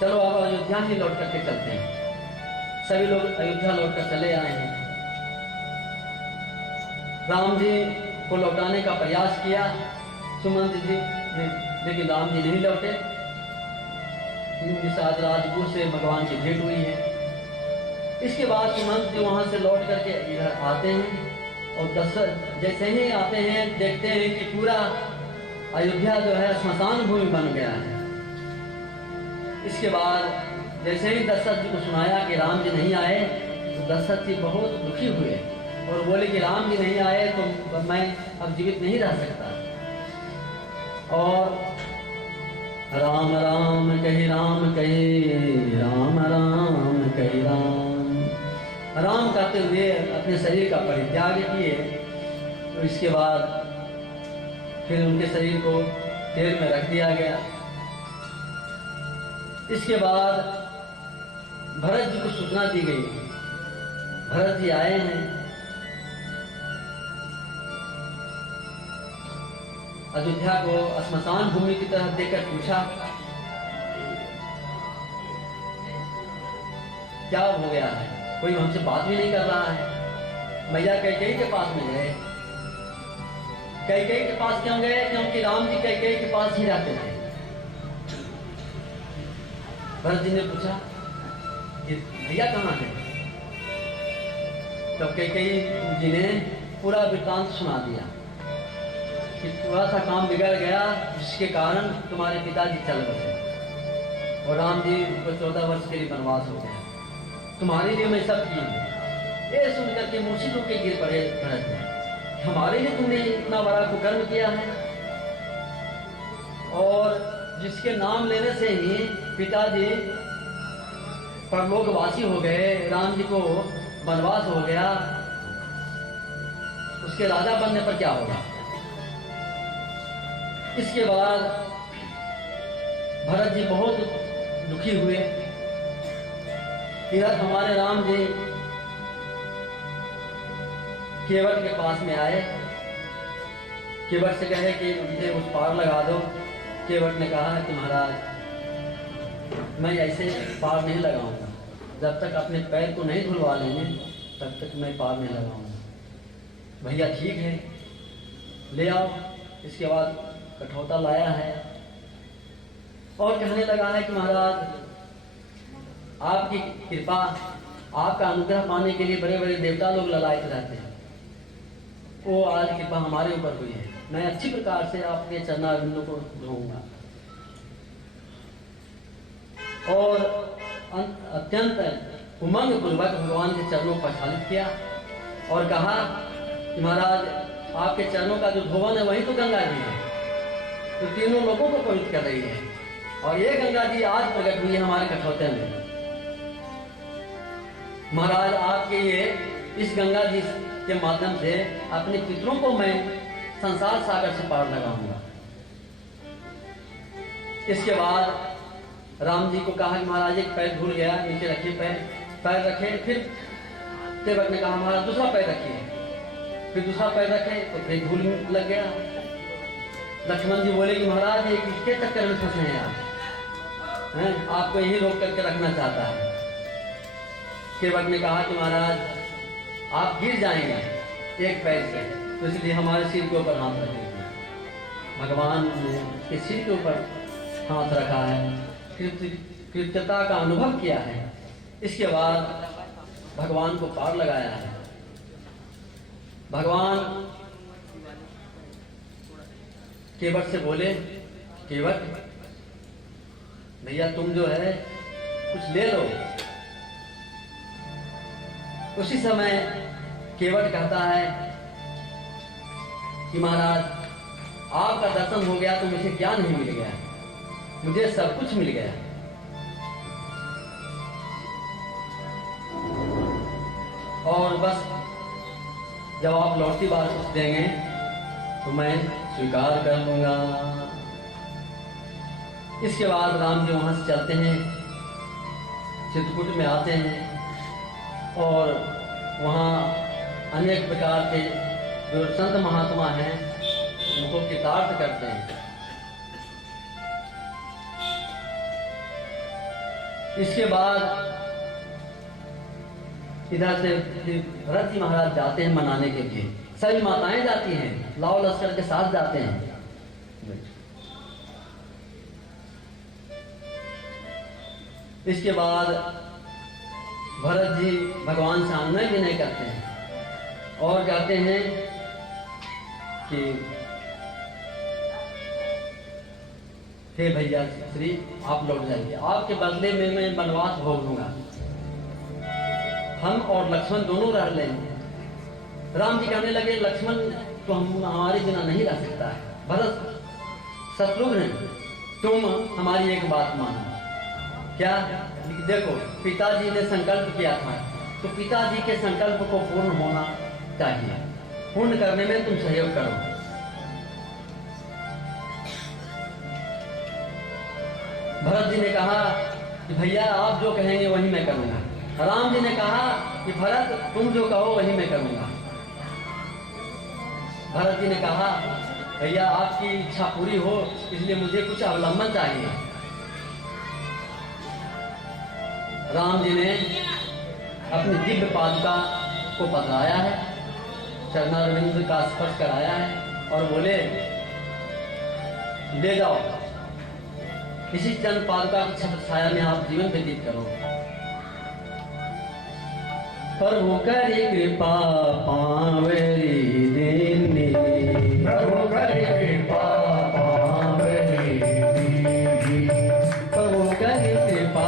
चलो अब अयोध्या ही लौट करके चलते हैं। सभी लोग अयोध्या लौटकर चले आए हैं। राम जी को लौटाने का प्रयास किया सुमंत जी ने, लेकिन राम जी नहीं लौटे। इनके साथ राजगुरु से भगवान की भेंट हुई है। इसके बाद सुमंत जी वहां से लौट करके इधर आते हैं और दशरथ जैसे ही आते हैं देखते हैं कि पूरा अयोध्या जो है श्मशान भूमि बन गया है। इसके बाद जैसे ही दशरथ जी को सुनाया कि राम जी नहीं आए तो दशरथ जी बहुत दुखी हुए और बोले कि राम जी नहीं आए तो मैं अब जीवित नहीं रह सकता। और राम राम कही राम कही राम राम कही राम कहते हुए अपने शरीर का परित्याग किए। तो इसके बाद फिर उनके शरीर को तेल में रख दिया गया। इसके बाद भरत जी को सूचना दी गई। भरत जी आए हैं। अयोध्या को श्मशान भूमि की तरफ देखकर पूछा क्या हो गया है, कोई हमसे बात भी नहीं कर रहा है। मैया कैकेयी के पास में गए। कैकेयी के पास क्यों गए? क्योंकि राम जी कैकेयी के पास ही रहते थे। भरत जी ने पूछा कि भैया कहाँ है? तब कैकेयी जी ने पूरा वृत्तांत सुना दिया कि थोड़ा सा काम बिगड़ गया जिसके कारण तुम्हारे पिताजी चल बसे और राम जी को 14 वर्ष के लिए वनवास हो गया। तुम्हारे लिए मैं सब की हूँ। ये सुनकर के मूर्छित होकर गिर पड़े भरत जी। हमारे लिए तुमने इतना बड़ा कुकर्म किया है और जिसके नाम लेने से ही पिताजी परलोकवासी हो गए, राम जी को वनवास हो गया, उसके राजा बनने पर क्या होगा? इसके बाद भरत जी बहुत दुखी हुए। इधर हमारे राम जी केवट के पास में आए। केवट से कहे कि मुझे उस पार लगा दो। केवट ने कहा कि महाराज मैं ऐसे पार नहीं लगाऊंगा, जब तक अपने पैर को नहीं धुलवा लेंगे तब तक मैं पार नहीं लगाऊंगा। भैया ठीक है, ले आओ। इसके बाद कठौता लाया है और कहने लगा है कि महाराज आपकी कृपा, आपका अनुग्रह पाने के लिए बड़े बड़े देवता लोग ललायत रहते हैं, वो आज कृपा हमारे ऊपर हुई है। मैं अच्छी प्रकार से आपके चरणारविंदों को धोऊंगा। और अत्यंत उमंग पूर्वक भगवान के चरणों को प्रक्षालित किया और कहा कि महाराज आपके चरणों का जो धोवन है वही तो गंगा जी है, तो तीनों लोगों को पवित्र कर रही है। और ये गंगा जी आज प्रकट हुई है हमारे कठौते में। महाराज आपके ये इस गंगा जी के माध्यम से अपने पितरों को मैं संसार सागर से पार लगाऊंगा। इसके बाद राम जी को कहा कि महाराज एक पैर भूल गया, नीचे रखिए पैर रखे। फिर केवट ने कहा महाराज दूसरा पैर रखिए। फिर दूसरा पैर रखे तो फिर भूल लग गया। लक्ष्मण जी बोले कि महाराज ये किसके चक्कर में फंसे हैं आप हैं? आपको यही रोक करके रखना चाहता है। केवट ने कहा कि महाराज आप गिर जाएंगे एक पैर से, तो इसलिए हमारे सिर के ऊपर हाथ रखेंगे। भगवान ने इसके सिर के ऊपर हाथ रखा है, कृत्यता का अनुभव किया है। इसके बाद भगवान को पार लगाया है। भगवान केवट से बोले, केवट भैया तुम जो है कुछ ले लो। उसी समय केवट कहता है कि महाराज आपका दर्शन हो गया तो मुझे क्या नहीं मिल गया, मुझे सब कुछ मिल गया। और बस जब आप लौटती बार कुछ देंगे तो मैं स्वीकार कर लूंगा। इसके बाद राम जी वहां से चलते हैं, चित्रकूट में आते हैं और वहाँ अनेक प्रकार के जो संत महात्मा हैं उनको कृतार्थ करते हैं। इसके बाद इधर से फिर भरत जी महाराज जाते हैं मनाने के लिए, सभी माताएं जाती हैं, लाव लश्कर के साथ जाते हैं। इसके बाद भरत जी भगवान से आनंद विनय करते हैं और कहते हैं कि हे भैया श्री आप लौट जाइए, आपके बदले में मैं वनवास भोग लूंगा, हम और लक्ष्मण दोनों रह लेंगे। राम जी कहने लगे लक्ष्मण तो हम हमारे बिना नहीं रह सकता है, भरत शत्रुघ्न तुम हमारी एक बात मानो। क्या? देखो पिताजी ने संकल्प किया था, तो पिताजी के संकल्प को पूर्ण होना चाहिए, पूर्ण करने में तुम सहयोग करो। भरत जी ने कहा कि भैया आप जो कहेंगे वही मैं करूंगा। राम जी ने कहा कि भरत तुम जो कहो वही मैं करूंगा। भरत जी ने कहा भैया आपकी इच्छा पूरी हो इसलिए मुझे कुछ अवलंबन चाहिए। राम जी ने अपनी दिव्य पादुका को पकड़ाया है, चरणारविंद का स्पर्श कराया है और बोले ले जाओ, इसी चंद पादुका की छत्र छाया में आप जीवन व्यतीत करो। प्रभु करी कृपा पावेरी दीनी, प्रभु करी कृपा पावेरी दीनी, प्रभु करी कृपा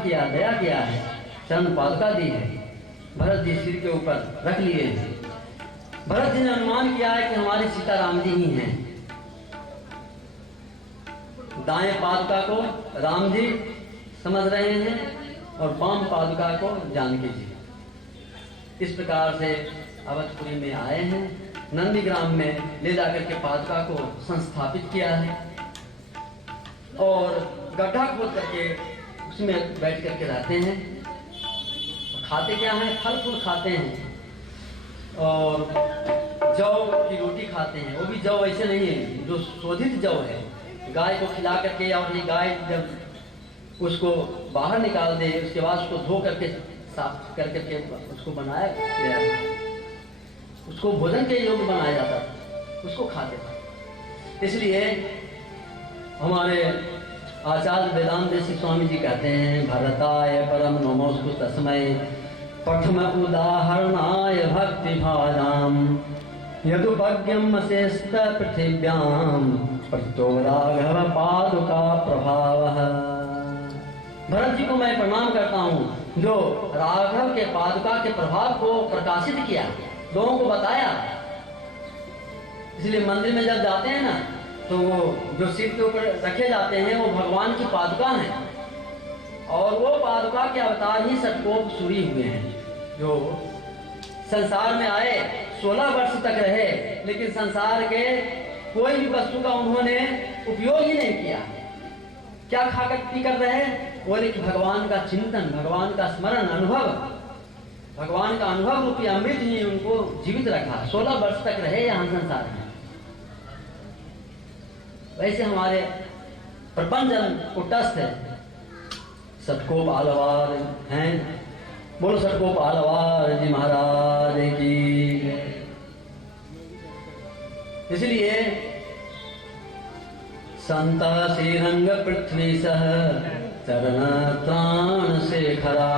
किया, दया किया है, चरण पादुका दी है, भरत जी सिर के ऊपर रख लिए हैं। भरत जी ने अनुमान किया है कि हमारी सीता राम जी ही हैं। दाएं पादुका को राम जी समझ रहे हैं और बाम पादुका को जानकी जी। इस प्रकार से अवधपुरी में आए हैं, नंदीग्राम में ले जाकर के पादुका को संस्थापित किया है और गड्ढा खोद करके उसमें बैठ करके रहते हैं। खाते क्या हैं? फल फूल खाते हैं और जौ की रोटी खाते हैं। वो भी जौ ऐसे नहीं है जो शोधित जौ है, गाय को खिला करके, और ये गाय जब उसको बाहर निकाल दे उसके बाद उसको धो करके साफ कर करके उसको बनाया गया, उसको भोजन के योग्य बनाया जाता था, उसको खाते थे। इसलिए हमारे आचार्य वेदांत देशी स्वामी जी कहते हैं भरताय परम नमोस्तु तस्मै प्रथम उदाहरणाय भक्ति भाजाम यदुपज्ञम अशेषत पृथिव्याम प्रतो राघव पादुका प्रभाव। भरत जी को मैं प्रणाम करता हूँ जो राघव के पादुका के प्रभाव को प्रकाशित किया, लोगों को बताया। इसलिए मंदिर में जब जाते हैं ना तो वो जो सिर के ऊपर रखे जाते हैं वो भगवान की पादुका हैं और वो पादुका के अवतार ही सतकोप सूरी हुए हैं, जो संसार में आए 16 वर्ष तक रहे लेकिन संसार के कोई भी वस्तु का उन्होंने उपयोग ही नहीं किया। क्या खाकर पी कर रहे? बोले कि भगवान का चिंतन, भगवान का स्मरण, अनुभव, भगवान का अनुभव रूपी अमृत ने उनको जीवित रखा। 16 वर्ष तक रहे यहाँ संसार में। वैसे हमारे प्रपंचन कुटस्थ है, सतकोप आलवार हैं। बोलो सतकोप आलवार जी महाराज की। इसलिए संत श्रीरंग पृथ्वी सह चरण त्राण शेखरा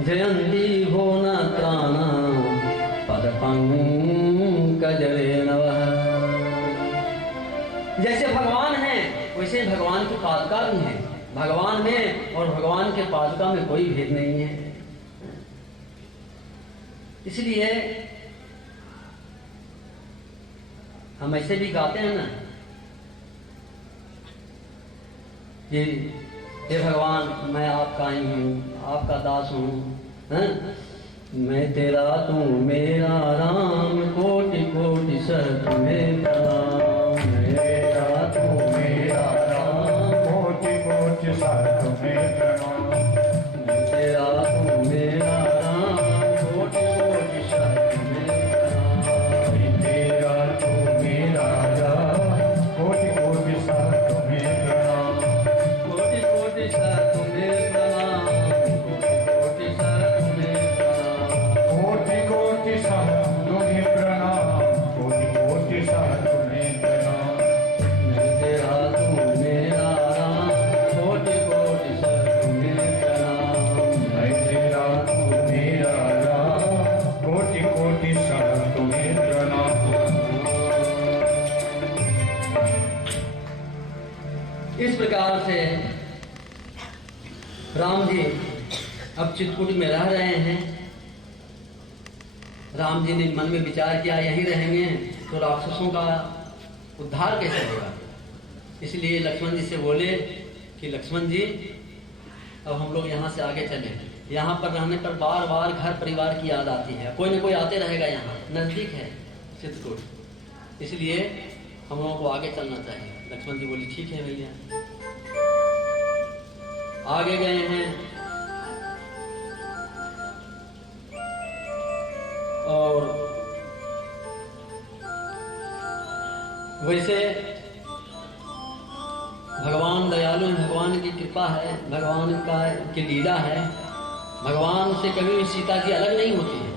जयंती भुवन त्राण पद पंकज रेणवः। जैसे भगवान है वैसे भगवान की पादुका भी है। भगवान में और भगवान के पादुका में कोई भेद नहीं है। इसलिए हम ऐसे भी गाते हैं ना कि हे भगवान मैं आपका ही हूँ, आपका दास हूँ, मैं तेरा तू मेरा राम, कोटि कोटि सर तुम्हें प्रणाम। मैं तेरा तू मेरा राम, कोटि कोटि सर तुम्हें प्रणाम। मैं तेरा तू मेरा राम, कोटि कोटि सर तुम्हें प्रणाम। मैं तेरा तू मेरा राम, कोटि कोटि सर तुम्हें प्रणाम। कोटि कोटि सर तुम्हें प्रणाम, कोटि कोटि सर तुम्हें प्रणाम। कोटि कोटि सर तुम्हें प्रणाम, कोटि कोटि सर तुम्हें प्रणाम। मैं तेरा तू मेरा राम, कोटि कोटि सर तुम्हें प्रणाम। मैं तेरा तू मेरा राम, कोटि कोटि सर तुम्हें प्रणाम। इस प्रकार से राम जी अब चित्रकूट में रह रहे हैं। राम जी ने मन में विचार किया यहीं रहेंगे तो राक्षसों का उद्धार कैसे होगा। इसलिए लक्ष्मण जी से बोले कि लक्ष्मण जी अब हम लोग यहाँ से आगे चले। यहाँ पर रहने पर बार बार घर परिवार की याद आती है, कोई न कोई आते रहेगा, यहाँ नजदीक है चित्रकूट, इसलिए हम लोगों को आगे चलना चाहिए। लक्ष्मण जी बोली ठीक है भैया। आगे गए हैं और वैसे भगवान दयालु, भगवान की कृपा है, भगवान का की लीला है। भगवान से कभी भी सीता जी अलग नहीं होती है,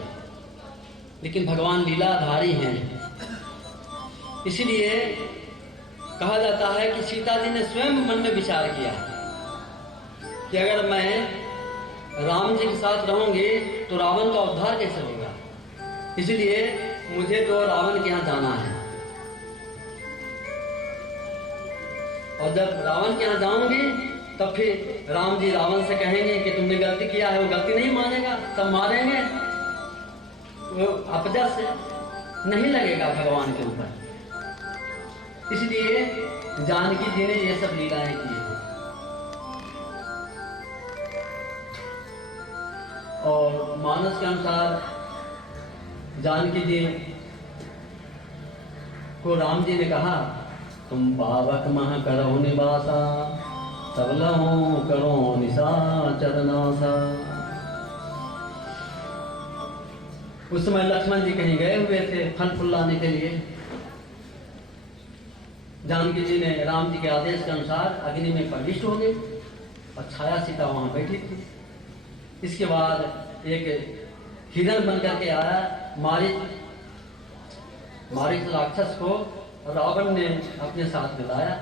लेकिन भगवान लीलाधारी हैं। इसलिए कहा जाता है कि सीता जी ने स्वयं मन में विचार किया कि अगर मैं राम जी के साथ रहूंगी तो रावण का उद्धार कैसे होगा। इसलिए मुझे तो रावण के यहाँ जाना है, और जब रावण के यहाँ जाऊंगी तब फिर राम जी रावण से कहेंगे कि तुमने गलती किया है। वो गलती नहीं मानेगा, तब मारेंगे, वो अपजस नहीं लगेगा भगवान के ऊपर। इसलिए जानकी जी ने ये सब लीलाएं की हैं। और मानस के अनुसार जानकी जी को राम जी ने कहा तुम पावक मह करो निवासा, सबलहु करो निशाचर नासा। उस समय लक्ष्मण जी कहीं गए हुए थे फल फूल लाने के लिए। जानकी जी ने राम जी के आदेश के अनुसार अग्नि में प्रविष्ट हो गई और छाया सीता वहां बैठी थी। इसके बाद एक हिरण बनकर के आया मारीच राक्षस को रावण ने अपने साथ मिलाया।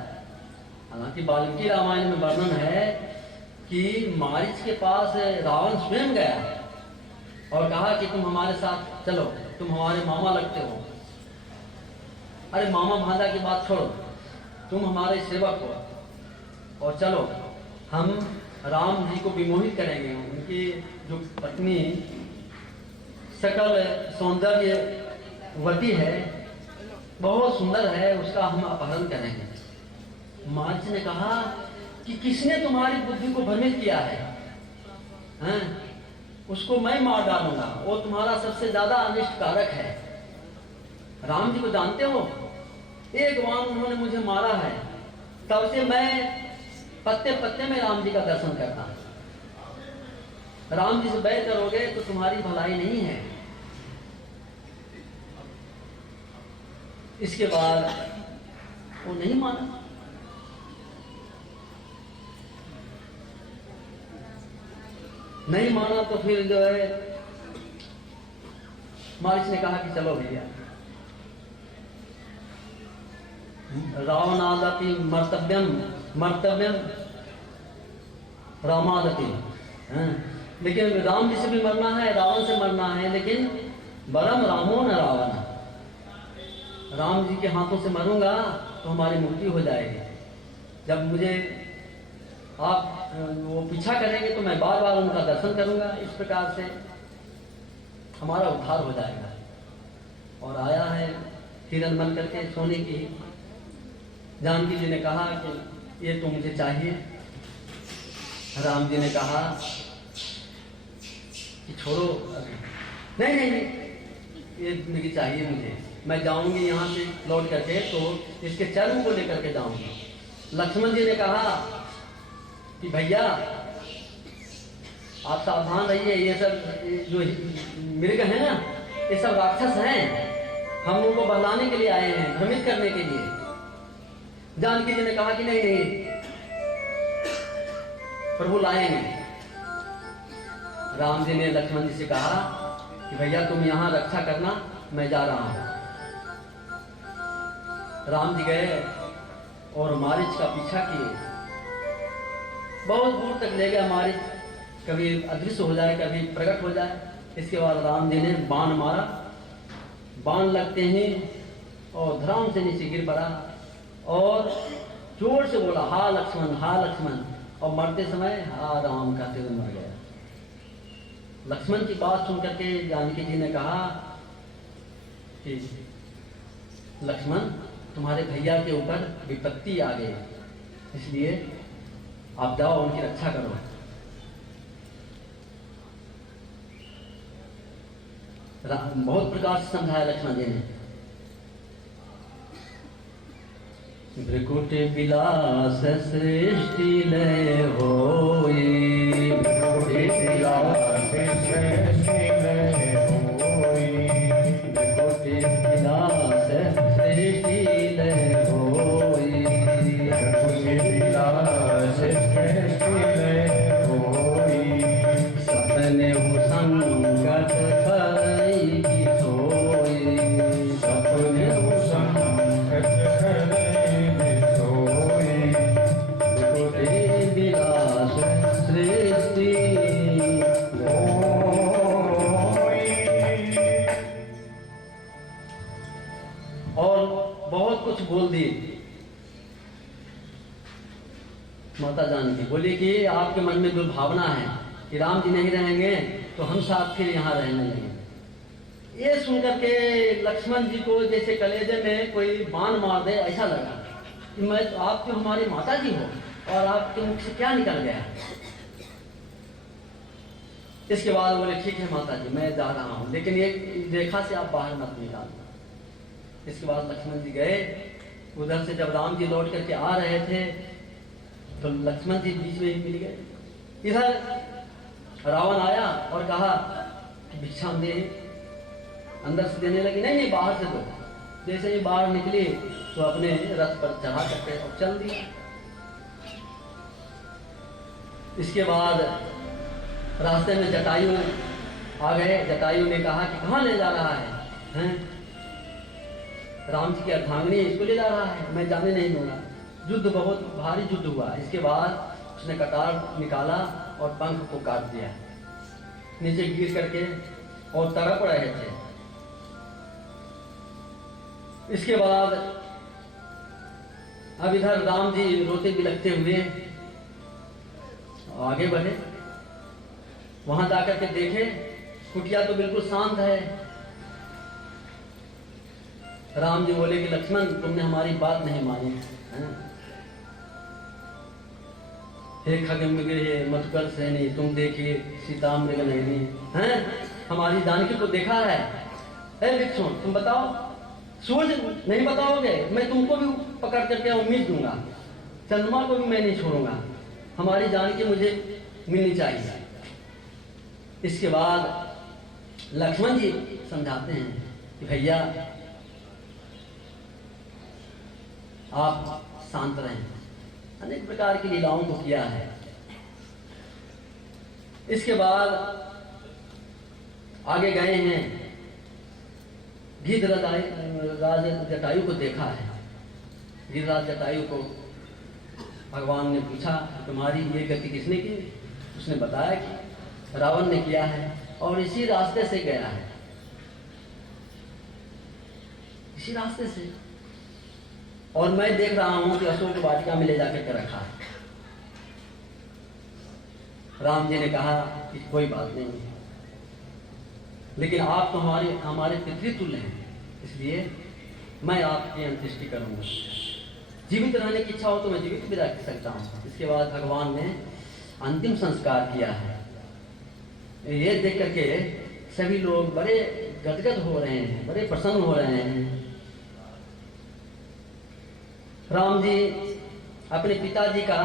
हालांकि वाल्मीकि रामायण में वर्णन है कि मारीच के पास रावण स्वयं गया और कहा कि तुम हमारे साथ चलो, तुम हमारे मामा लगते हो। अरे मामा भांजा की बात छोड़ो, तुम हमारे सेवक हो और चलो हम राम जी को विमोहित करेंगे। उनकी जो पत्नी सकल सौंदर्यवती है, बहुत सुंदर है, उसका हम अपहरण करेंगे। मार्च ने कहा कि किसने तुम्हारी बुद्धि को भ्रमित किया है? हैं? उसको मैं मार डालूंगा, वो तुम्हारा सबसे ज्यादा अनिष्ट कारक है। राम जी को जानते हो, एक बार उन्होंने मुझे मारा है, तब से मैं पत्ते पत्ते में राम जी का दर्शन करता हूं। राम जी से बैर करोगे तो तुम्हारी भलाई नहीं है। इसके बाद वो नहीं माना। नहीं माना तो फिर जो है मारिच ने कहा कि चलो भैया, रावणादति मर्तव्यम रामादति। लेकिन राम जी से भी मरना है, रावण से मरना है, लेकिन बरम रामो न रावण। राम जी के हाथों से मरूंगा तो हमारी मुक्ति हो जाएगी। जब मुझे आप वो पीछा करेंगे तो मैं बार बार उनका दर्शन करूंगा, इस प्रकार से हमारा उद्धार हो जाएगा। और आया है हिरण बन करके सोने की। जानकी जी ने कहा कि ये तो मुझे चाहिए। राम जी ने कहा कि छोड़ो, नहीं नहीं नहीं, ये मेरी चाहिए मुझे, मैं जाऊंगी यहाँ से लौट करके तो इसके चर्म को लेकर के जाऊंगी। लक्ष्मण जी ने कहा कि भैया आप सावधान रहिए, ये सब जो मृग है ना, ये सब राक्षस हैं, हम लोगों को बहलाने के लिए आए हैं, भ्रमित करने के लिए। जानकी जी ने कहा कि नहीं नहीं, प्रभु लाएंगे। राम जी ने लक्ष्मण जी से कहा कि भैया तुम यहाँ रक्षा करना, मैं जा रहा हूं। राम जी गए और मारीच का पीछा किए, बहुत दूर तक ले गया मारीच, कभी अदृश्य हो जाए कभी प्रकट हो जाए। इसके बाद राम जी ने बाण मारा, बाण लगते ही और धराम से नीचे गिर पड़ा और जोर से बोला हा लक्ष्मण हा लक्ष्मण, और मरते समय हा राम कहते हुए मर गया। लक्ष्मण की बात सुन करके जानकी जी ने कहा कि लक्ष्मण तुम्हारे भैया के ऊपर विपत्ति आ गई, इसलिए आप जाओ उनकी रक्षा करो। बहुत प्रकार से समझाया लक्ष्मण जी ने। भृकुट विलास सृष्टि लय होई, भृकुट विलास सृष्टि लय होई, भृकुट विलास सृष्टि लय होई, भृकुट विलास सृष्टि लय होई, सपने संकट खई की सोई, सपने संकट कुछ बोल दिए। माता जानकी बोली कि आपके मन में दुर्भावना है कि राम जी नहीं रहेंगे तो हम साथ फिर यहाँ रहने लगेंगे। ये सुनकर के लक्ष्मण जी को जैसे कलेजे में कोई बाण मार दे ऐसा लगा कि मैं आप तो हमारी माता जी हो और आपके मुख से क्या निकल गया। इसके बाद बोले ठीक है माता जी मैं जा रहा हूँ, लेकिन एक रेखा से आप बाहर मत निकालना। इसके बाद लक्ष्मण जी गए। उधर से जब राम जी लौट करके आ रहे थे तो लक्ष्मण जी बीच में ही मिल गए। इधर रावण आया और कहा कि भिक्षा दे, अंदर से देने लगी, नहीं नहीं बाहर से दो। जैसे ही बाहर निकली तो अपने रथ पर चढ़ा करके और चल दिया। इसके बाद रास्ते में जटायु आ गए। जटायु ने कहा कि कहाँ ले जा रहा है, हैं? राम जी की अर्धांगिनी इसको ले जा रहा है, मैं जाने नहीं दूंगा। युद्ध बहुत भारी युद्ध हुआ। इसके बाद उसने कटार निकाला और पंख को काट दिया, नीचे गिर करके और तड़प रहे थे। इसके बाद अब इधर राम जी रोते बिलखते हुए आगे बढ़े। वहां जाकर के देखे कुटिया तो बिल्कुल शांत है। राम जी बोले कि लक्ष्मण तुमने हमारी बात नहीं मानी है? हे खगमृग मधुकर सैनी, तुम देखिए सीता मृग नयनी हैं, हमारी जानकी को देखा है। भिक्षु तुम बताओ, सूरज नहीं बताओगे मैं तुमको भी पकड़ करके उम्मीद दूंगा, चंद्रमा को भी मैं नहीं छोड़ूंगा, हमारी जानकी मुझे मिलनी चाहिए। इसके बाद लक्ष्मण जी समझाते हैं कि भैया आप शांत रहें, अनेक प्रकार की लीलाओं को किया है। इसके बाद आगे गए हैं, गिरिराज जटायु को देखा है। गिरिराज जटायु को भगवान ने पूछा तुम्हारी ये गति किसने की? उसने बताया कि रावण ने किया है और इसी रास्ते से गया है, इसी रास्ते से। और मैं देख रहा हूं कि अशोक वाटिका में ले जाकर के रखा है। राम जी ने कहा कि कोई बात नहीं, लेकिन आप तो हमारे पितृतुल्य हैं, इसलिए मैं आपकी अंत्येष्टि करूंगा। जीवित रहने की इच्छा हो तो मैं जीवित भी रख सकता हूं। इसके बाद भगवान ने अंतिम संस्कार किया है। ये देख करके सभी लोग बड़े गदगद हो रहे हैं, बड़े प्रसन्न हो रहे हैं। राम जी अपने पिताजी का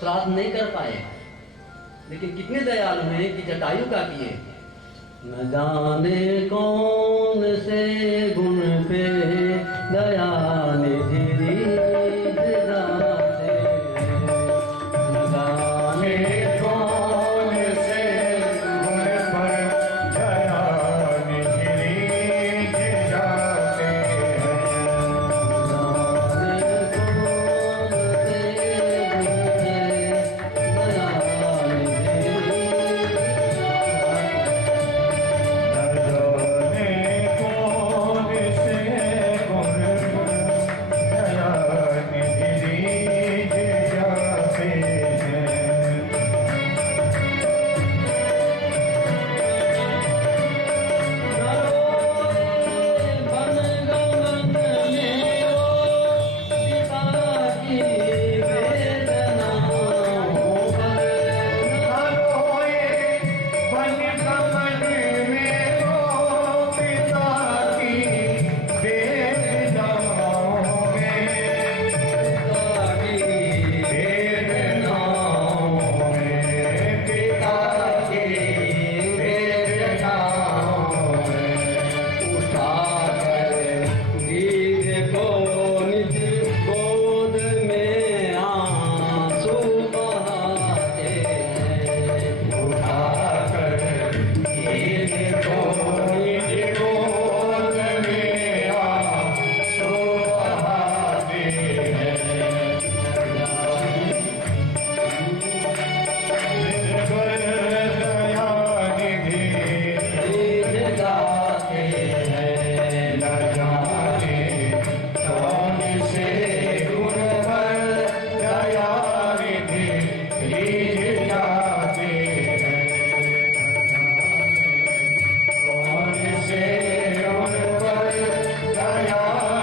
श्राद्ध नहीं कर पाए, लेकिन कितने दयालु हैं कि जटायु का किए। न जाने कौन से गुण पे दया निधि जाते, न जाने कौन से गुण पर दया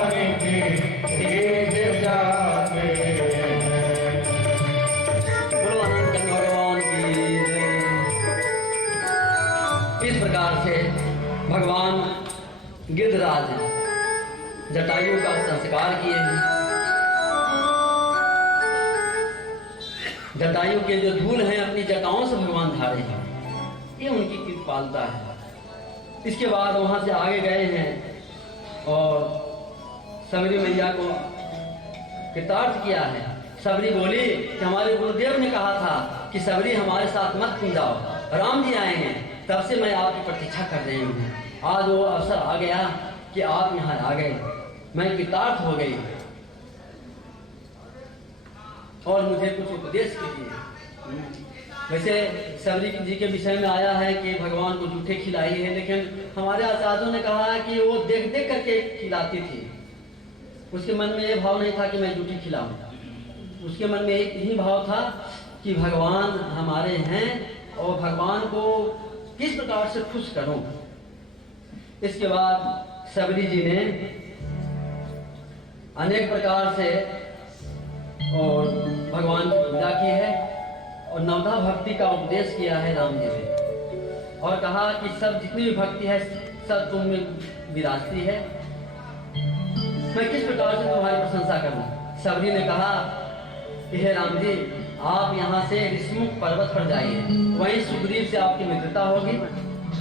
निधि जाते हैं। इस प्रकार से भगवान गिद्धराज जटायु का संस्कार किए हैं। जटायु के जो धूल हैं अपनी जटाओं से भगवान धारे हैं, ये उनकी कृपालता है। इसके बाद वहां से आगे गए हैं और सबरी मैया को कृतार्थ किया है। सबरी बोली कि हमारे गुरुदेव ने कहा था कि सबरी हमारे साथ मत तुम जाओ, राम जी आएंगे, तब से मैं आपकी प्रतीक्षा कर रही हूँ। आज वो अवसर आ गया कि आप यहाँ आ गए, मैं कृतार्थ हो गई और मुझे कुछ उपदेश कीजिए। वैसे सबरी जी के विषय में आया है कि भगवान को जूठे खिलाई है, लेकिन हमारे आचार्यों ने कहा है कि वो देख देख करके खिलाती थी। उसके मन में ये भाव नहीं था कि मैं जूठी खिलाऊं, उसके मन में एक ही भाव था कि भगवान हमारे हैं और भगवान को किस प्रकार से खुश करूं। इसके बाद सबरी जी ने अनेक प्रकार से और भगवान की पूजा की है और नवधा भक्ति का उपदेश किया है राम जी ने, और कहा कि सब जितनी भी भक्ति है सब तुम में विराजती है, मैं किस प्रकार से तुम्हारी प्रशंसा करूं। सबरी ने कहा कि हे राम जी, आप यहाँ से ऋषिमुख पर्वत पर जाइए, वहीं सुग्रीव से आपकी मित्रता होगी,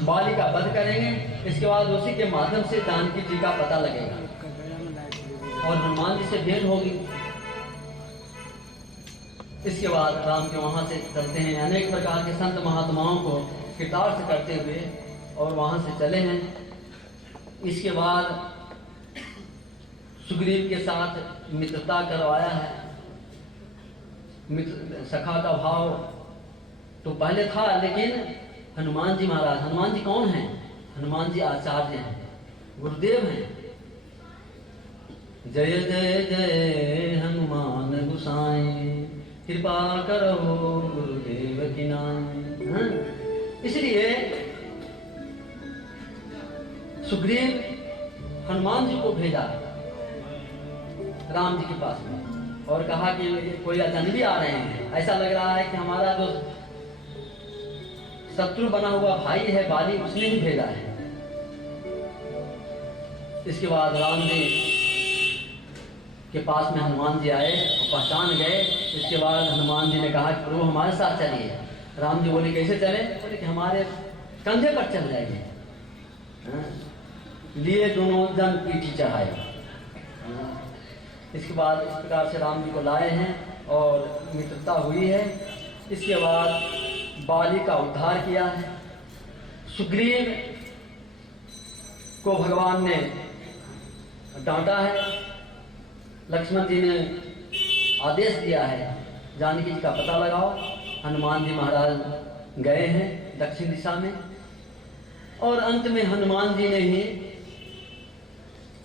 बाली का वध करेंगे, इसके बाद उसी के माध्यम से जानकी जी का पता लगेगा और हनुमान जी से भेंट होगी। इसके बाद राम के वहां से चलते हैं, अनेक प्रकार के संत महात्माओं को कृतार्थ करते हुए और वहां से चले हैं। इसके बाद सुग्रीव के साथ मित्रता करवाया है। सखा का भाव तो पहले था, लेकिन हनुमान जी महाराज, हनुमान जी कौन हैं? हनुमान जी आचार्य हैं, गुरुदेव हैं। जय जय जय हनुमान गुसाई, कृपा करो गुरुदेव की नाई। इसलिए सुग्रीव हनुमान जी को भेजा राम जी के पास में और कहा कि कोई अजनबी आ रहे हैं, ऐसा लग रहा है कि हमारा जो शत्रु बना हुआ भाई है बाली, उसने ही भेजा है। इसके बाद राम जी के पास में हनुमान जी आए और पहचान गए। इसके बाद हनुमान जी ने कहा कि प्रभु हमारे साथ चलिए। राम जी बोले कैसे चले? बोले कि हमारे कंधे पर चल जाएंगे। लिए दोनों जन पीठी चढ़ाए। इसके बाद इस प्रकार से राम जी को लाए हैं और मित्रता हुई है। इसके बाद बाली का उद्धार किया है। सुग्रीव को भगवान ने डांटा है। लक्ष्मण जी ने आदेश दिया है जानकी जी का पता लगाओ। हनुमान जी महाराज गए हैं दक्षिण दिशा में और अंत में हनुमान जी ने ही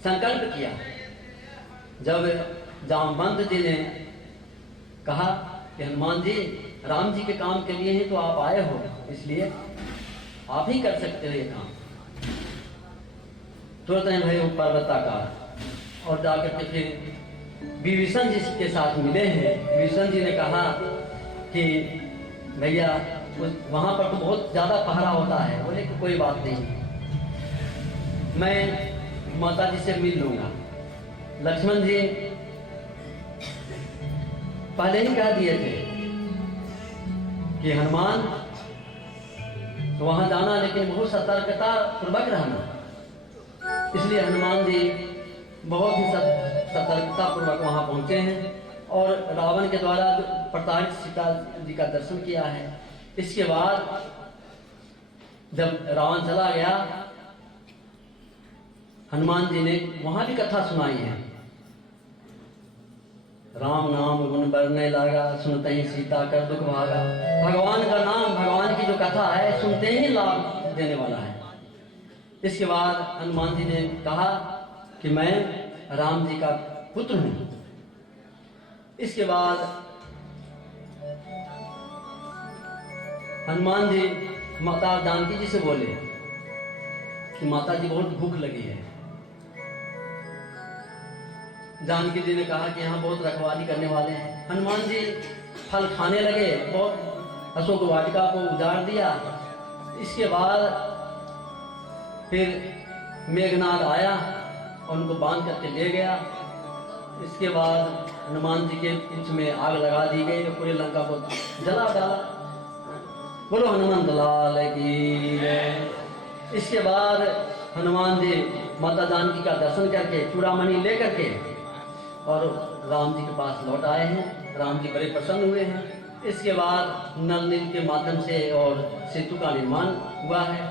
संकल्प किया। जब जामवंत जी ने कहा कि हनुमान जी राम जी के काम के लिए ही तो आप आए हो, इसलिए आप ही कर सकते हो ये काम। तुरंत भाई वो पर्वताकार और जाकर के फिर विभीषण जी के साथ मिले हैं। विभीषण जी ने कहा कि भैया वहां पर तो बहुत ज्यादा पहरा होता है। बोले कि कोई बात नहीं, मैं माता जी से मिल लूंगा। लक्ष्मण जी पहले ही कह दिए थे कि हनुमान तो वहां जाना, लेकिन बहुत सतर्कता पूर्वक रहना। इसलिए हनुमान जी बहुत ही सतर्कता पूर्वक वहां पहुंचे हैं और रावण के द्वारा प्रताड़ित सीता जी का दर्शन किया है। इसके बाद जब रावण चला गया, हनुमान जी ने वहां भी कथा सुनाई है। राम नाम गुण बरने लगा, सुनते ही सीता कर दुख भागा। भगवान का नाम, भगवान की जो कथा है सुनते ही लाभ देने वाला है। इसके बाद हनुमान जी ने कहा कि मैं राम जी का पुत्र हूं। इसके बाद हनुमान जी माता जानकी जी से बोले कि माता जी बहुत भूख लगी है। जानकी जी ने कहा कि यहाँ बहुत रखवाली करने वाले हैं। हनुमान जी फल खाने लगे, बहुत अशोक वाटिका को उजाड़ दिया। इसके बाद फिर मेघनाद आया और उनको बांध करके ले गया। इसके बाद हनुमान जी के पूंछ में आग लगा दी गई और पूरे लंका को जला डाला। बोलो हनुमान लाल की जय। इसके बाद हनुमान जी माता जानकी का दर्शन करके चूड़ामणि लेकर के और राम जी के पास लौट आए हैं। राम जी बड़े प्रसन्न हुए हैं। इसके बाद नल नील के माध्यम से और सेतु का निर्माण हुआ है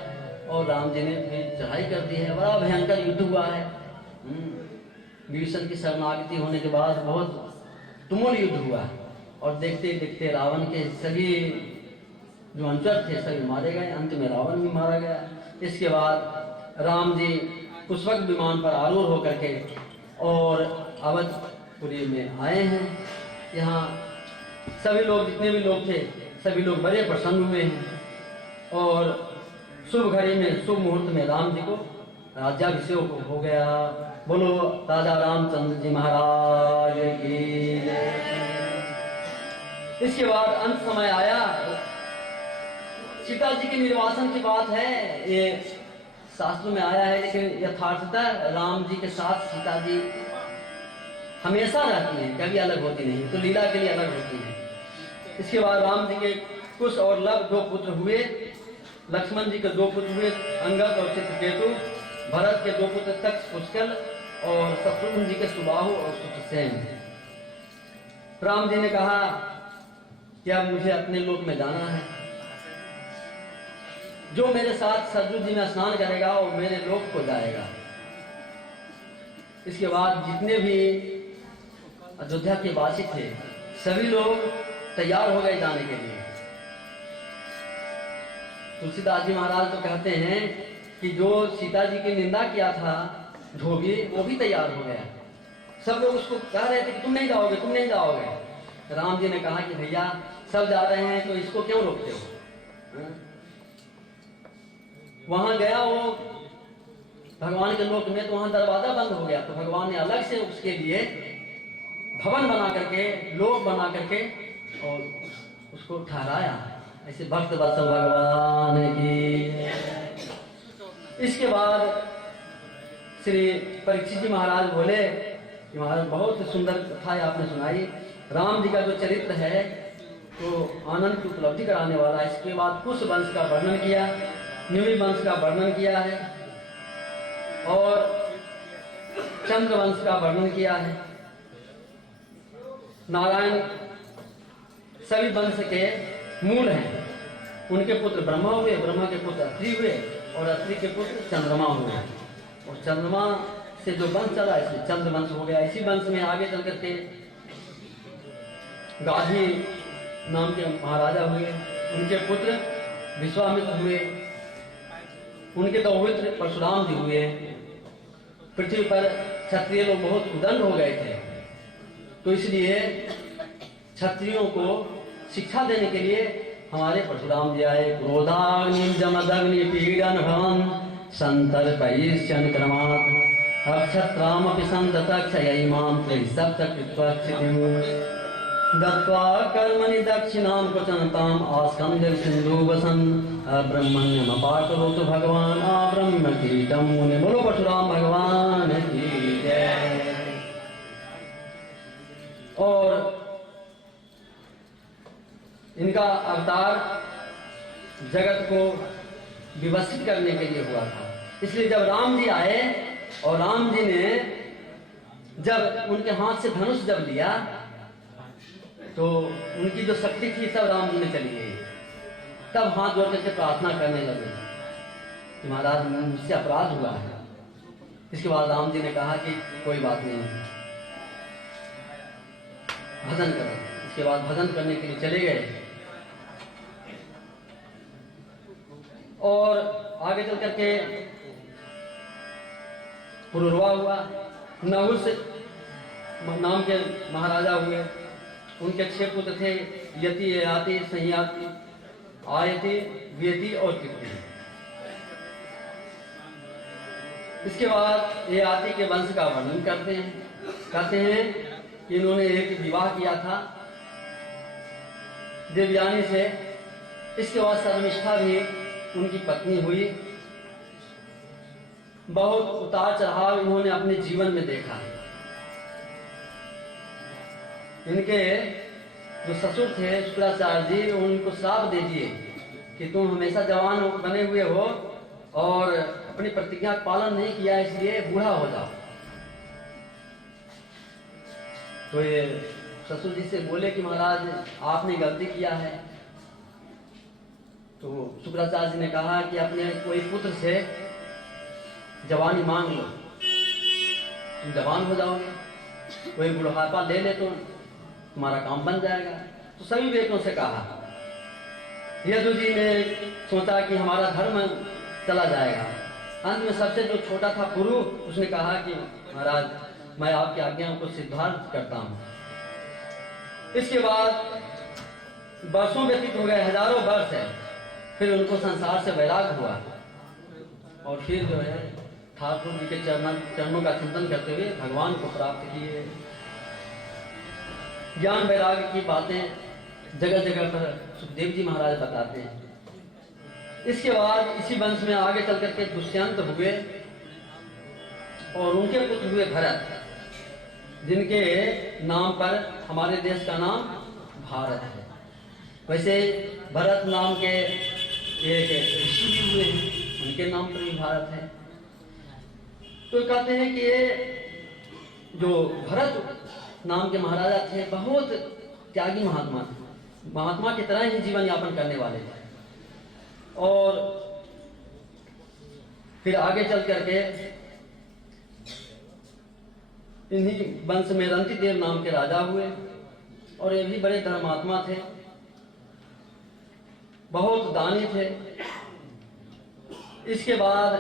और राम जी ने फिर चढ़ाई कर दी है। बड़ा भयंकर युद्ध हुआ है। विभीषण की शरणागति होने के बाद बहुत तुमुल युद्ध हुआ और देखते देखते रावण के सभी जो अनुचर थे सभी मारे गए। अंत में रावण भी मारा गया। इसके बाद राम जी पुष्पक विमान पर आरूढ़ होकर के और अवधपुरी में आए हैं। यहाँ सभी लोग, जितने भी लोग थे सभी लोग बड़े प्रसन्न हुए हैं और शुभ घड़ी में, शुभ मुहूर्त में राम जी को राज्याभिषेक हो गया। बोलो राजा रामचंद्र जी महाराज की जय। इसके बाद अंत समय आया। सीता जी के निर्वासन की बात है, ये शास्त्र में आया है, लेकिन यथार्थता राम जी के साथ सीता जी हमेशा रहती हैं, कभी अलग होती नहीं, तो लीला के लिए अलग होती है। इसके बाद राम जी के कुश और लव 2 पुत्र हुए। लक्ष्मण जी के 2 पुत्र हुए, अंगद और चित्रकेतु। भरत के 2 पुत्र तक्ष, पुष्कल और शत्रुघ्न जी के सुबाहु और सुतसेन। राम जी ने कहा कि अब मुझे अपने लोक में जाना है। जो मेरे साथ सरजू जी में स्नान करेगा वो मेरे लोक को जाएगा। इसके बाद जितने भी अयोध्या के वासी थे सभी लोग तैयार हो गए जाने के लिए। तुलसीदास जी महाराज तो कहते हैं कि जो सीता जी की निंदा किया था धोबी, वो भी तैयार हो गया। सब लोग उसको कह रहे थे कि तुम नहीं जाओगे, तुम नहीं जाओगे। राम जी ने कहा कि भैया सब जा रहे हैं तो इसको क्यों रोकते हो। वहां गया वो भगवान के लोक में, तो वहां दरवाजा बंद हो गया। तो भगवान ने अलग से उसके लिए भवन बना करके, लोक बना करके और उसको ठहराया। ऐसे भक्त वत्सल भगवान की। इसके बाद श्री परीक्षित जी महाराज बोले कि महाराज बहुत सुंदर कथा है आपने सुनाई, राम जी का जो चरित्र है तो आनंद की उपलब्धि कराने वाला है। इसके बाद कुश वंश का वर्णन किया, निमि वंश का वर्णन किया है और चंद्र वंश का वर्णन किया है। नारायण सभी वंश के मूल हैं। उनके पुत्र ब्रह्मा हुए, ब्रह्मा के पुत्र अत्रि हुए और अत्रि के पुत्र चंद्रमा हुए और चंद्रमा से जो वंश चला इसलिए चंद्र वंश हो गया। इसी वंश में आगे चल करके गाधी नाम के महाराजा हुए, उनके पुत्र विश्वामित्र हुए, उनके दौहित्र परशुराम जी हुए। पृथ्वी पर क्षत्रिय लोग बहुत उदंड हो गए थे, तो इसलिए क्षत्रियों को शिक्षा देने के लिए हमारे परशुराम जी आए। क्रोधाग्नि जमदग्नि पीडन भवन संतर्पयिष्यन् क्रमात् अक्षत्रामपि सन्ततक्षयैमां त्रिसप्तकृत्वक्षितिम् दत्त्वा कर्मणि दक्षिणां क्वचन ताम् आस्कन्धे सिन्धु वसन् अब्रह्मण्यमपाकरोतु भगवान् आब्रह्म कीटं मुने। बोलो परशुराम भगवान की जय। और इनका अवतार जगत को विवसित करने के लिए हुआ था। इसलिए जब राम जी आए और राम जी ने जब उनके हाथ से धनुष जब लिया तो उनकी जो शक्ति थी सब राम जी में चली गई। तब हाथ जोड़ करके प्रार्थना करने लगे कि महाराज मुझसे अपराध हुआ है। इसके बाद राम जी ने कहा कि कोई बात नहीं, भजन करो। इसके बाद भजन करने के लिए चले गए और आगे चल करके पुरुरवा हुआ। नहुष नाम के महाराजा हुए, उनके 6 पुत्र थे, यति, ययाति, संयाति, आयति, व्यति और कीर्ति। इसके बाद ययाति के वंश का वर्णन कहते हैं कि इन्होंने एक विवाह किया था देवयानी से। इसके बाद शर्मिष्ठा भी उनकी पत्नी हुई। बहुत उतार चढ़ाव इन्होंने अपने जीवन में देखा। इनके जो ससुर थे शुक्राचार्य जी, उनको श्राप दे दिए कि तुम हमेशा जवान बने हुए हो और अपनी प्रतिज्ञा का पालन नहीं किया, इसलिए बूढ़ा हो जाओ। तो ये ससुर जी से बोले कि महाराज आपने गलती किया है। तो शुक्राचार्य जी ने कहा कि अपने कोई पुत्र से जवानी मांग लो, तुम जवान हो जाओगे। कोई बुढ़ापा ले ले तो तुम्हारा काम बन जाएगा। तो सभी बेटों से कहा। यदु जी ने सोचा कि हमारा धर्म चला जाएगा। अंत में सबसे जो छोटा था पुरु, उसने कहा कि महाराज मैं आपकी आज्ञा को स्वीकार करता हूं। इसके बाद वर्षों व्यतीत हो गए, हजारों वर्ष है। फिर उनको संसार से वैराग हुआ और फिर जो है ठाकुर जी के चरणों का चिंतन करते हुए भगवान को प्राप्त किए। ज्ञान वैराग्य की बातें जगह जगह पर सुखदेव जी महाराज बताते हैं। इसके बाद इसी वंश में आगे चल करके दुष्यंत हुए और उनके पुत्र हुए भरत, जिनके नाम पर हमारे देश का नाम भारत है। वैसे भरत नाम के एक ऋषि भी हुए हैं, उनके नाम पर भी भारत है। तो कहते हैं कि ये जो भरत नाम के महाराजा थे बहुत त्यागी महात्मा थे, महात्मा की तरह ही जीवन यापन करने वाले थे। और फिर आगे चल करके इन्हीं वंश में रंतिदेव नाम के राजा हुए और ये भी बड़े धर्मात्मा थे, बहुत दानी थे। इसके बाद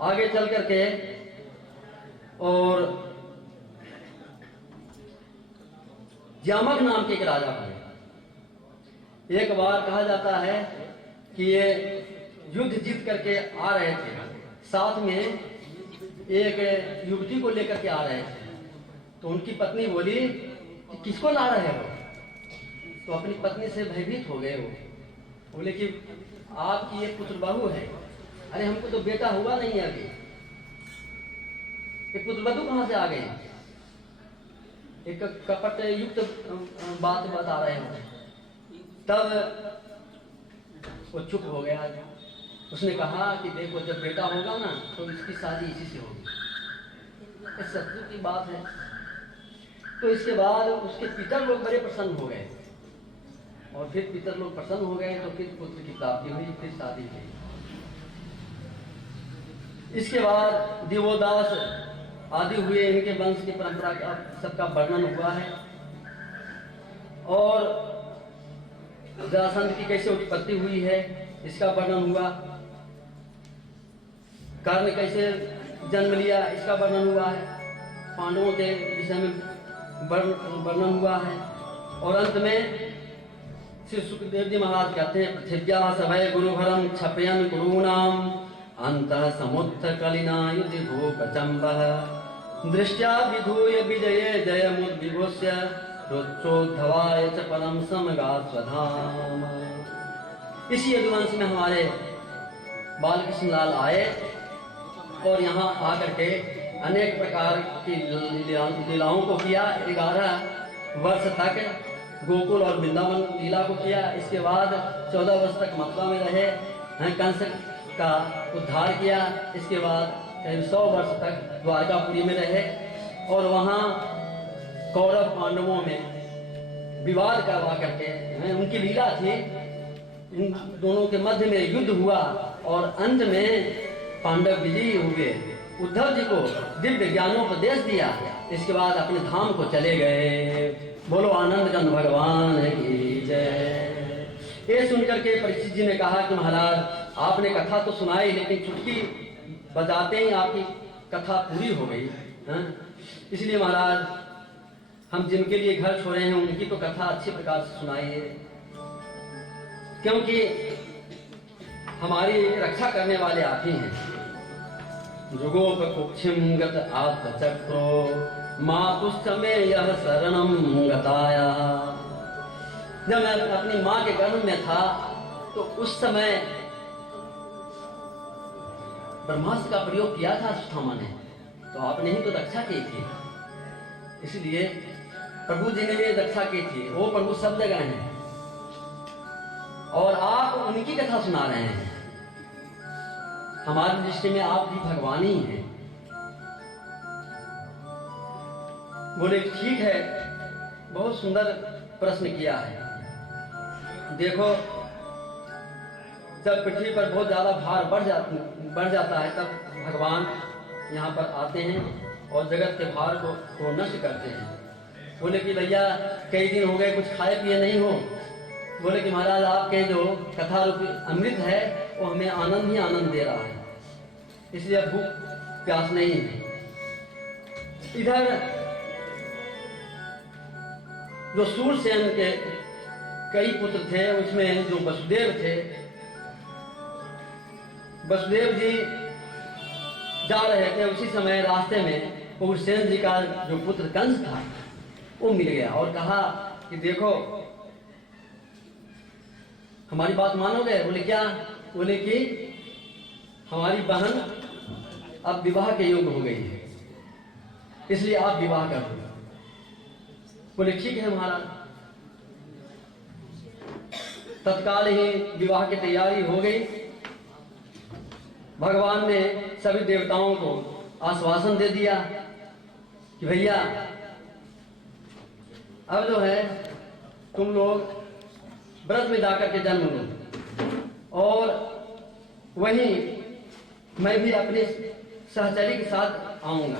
आगे चल करके और जामक नाम के एक राजा हुए। एक बार कहा जाता है कि ये युद्ध जीत करके आ रहे थे, साथ में एक युवती को लेकर के आ रहे थे। तो उनकी पत्नी बोली कि किसको ला रहे हो? तो अपनी पत्नी से भयभीत हो गए वो। बोले कि आपकी एक पुत्र बहू है। अरे हमको तो बेटा हुआ नहीं है अभी, ये पुत्र बधू कहाँ से आ गई? एक कपट युक्त बात बता रहे हैं। तब वो चुप हो गया। उसने कहा कि देखो जब बेटा होगा ना तो इसकी शादी इसी से होगी। ये सत्य की बात है। तो इसके बाद उसके पिता लोग बड़े प्रसन्न हो गए, और फिर पिता लोग प्रसन्न हो गए तो फिर पुत्र की प्राप्ति हुई, फिर शादी हुई। इसके बाद दिवोदास आदि हुए, इनके वंश की परंपरा का सबका वर्णन हुआ है, और जरासंध की कैसे उत्पत्ति हुई है इसका वर्णन हुआ, कर्ण कैसे जन्म लिया इसका वर्णन हुआ है, पांडवों के विषय में वर्णन हुआ है, और अंत में श्री सुखदेव जी महाराज कहते हैं पृथिव्या सभय गुरुभरम क्षपयन गुरूणाम अंतः समुत्थ कलिना युधि भूपचम्बः दृष्ट्या विधूय विजये जय मुद्विभूष्य रुच्चोद्धवाय च परम समगा स्वधाम। इसी यदुवंश में हमारे बालकृष्ण लाल आए और यहाँ आकर के अनेक प्रकार की लीलाओं को किया। 11 वर्ष तक गोकुल और वृंदावन लीला को किया। इसके बाद 14 वर्ष तक मथुरा में रहे, कंस का उद्धार किया। इसके बाद करीब 100 वर्ष तक द्वारकापुरी में रहे, और वहाँ कौरव पांडवों में विवाद करवा करके उनकी लीला थी। इन दोनों के मध्य में युद्ध हुआ और अंत में पांडव विजयी हुए। उद्धव जी को दिव्य ज्ञानोपदेश दिया। इसके बाद अपने धाम को चले गए। बोलो आनंद कंद भगवान की जय। ये सुनकर के परीक्षित जी ने कहा कि महाराज आपने कथा तो सुनाई, लेकिन चुटकी बजाते ही आपकी कथा पूरी हो गई। इसलिए महाराज हम जिनके लिए घर छोड़े हैं उनकी तो कथा अच्छी प्रकार से सुनाइए, क्योंकि हमारी रक्षा करने वाले आप ही हैं। जुगोप कुक्षिम गत आत्मचक्रो मातुश्चमे यह शरणम गताया। जब मैं अपनी माँ के गर्भ में था तो उस समय ब्रह्मास्त्र का प्रयोग किया था अश्वत्थामा ने, तो आपने ही तो रक्षा की थी। इसलिए प्रभु जी ने भी रक्षा की थी। वो प्रभु सब जगह हैं और आप उनकी कथा सुना रहे हैं। हमारी दृष्टि में आप भी भगवान ही हैं। बोले ठीक है, बहुत सुंदर प्रश्न किया है। देखो जब पृथ्वी पर बहुत ज्यादा भार बढ़ जाता है तब भगवान यहाँ पर आते हैं और जगत के भार को नष्ट करते हैं। बोले कि भैया कई दिन हो गए कुछ खाए पिए नहीं हो। बोले कि महाराज आपके जो कथा रूपी अमृत है वो हमें आनंद ही आनंद दे रहा है, इसलिए अब भूख प्यास नहीं है। इधर जो सूरसेन के कई पुत्र थे उसमें जो वसुदेव थे, वसुदेव जी जा रहे थे, उसी समय रास्ते में उग्रसेन जी का जो पुत्र कंस था वो मिल गया और कहा कि देखो हमारी बात मानोगे? बोले क्या? बोले कि हमारी बहन अब विवाह के योग्य हो गई है, इसलिए आप विवाह कर दो। बोले ठीक है महाराज। तत्काल ही विवाह की तैयारी हो गई। भगवान ने सभी देवताओं को आश्वासन दे दिया कि भैया अब जो है तुम लोग व्रत में जाकर के जन्म लो, और वहीं मैं भी अपने सहचरी के साथ आऊंगा।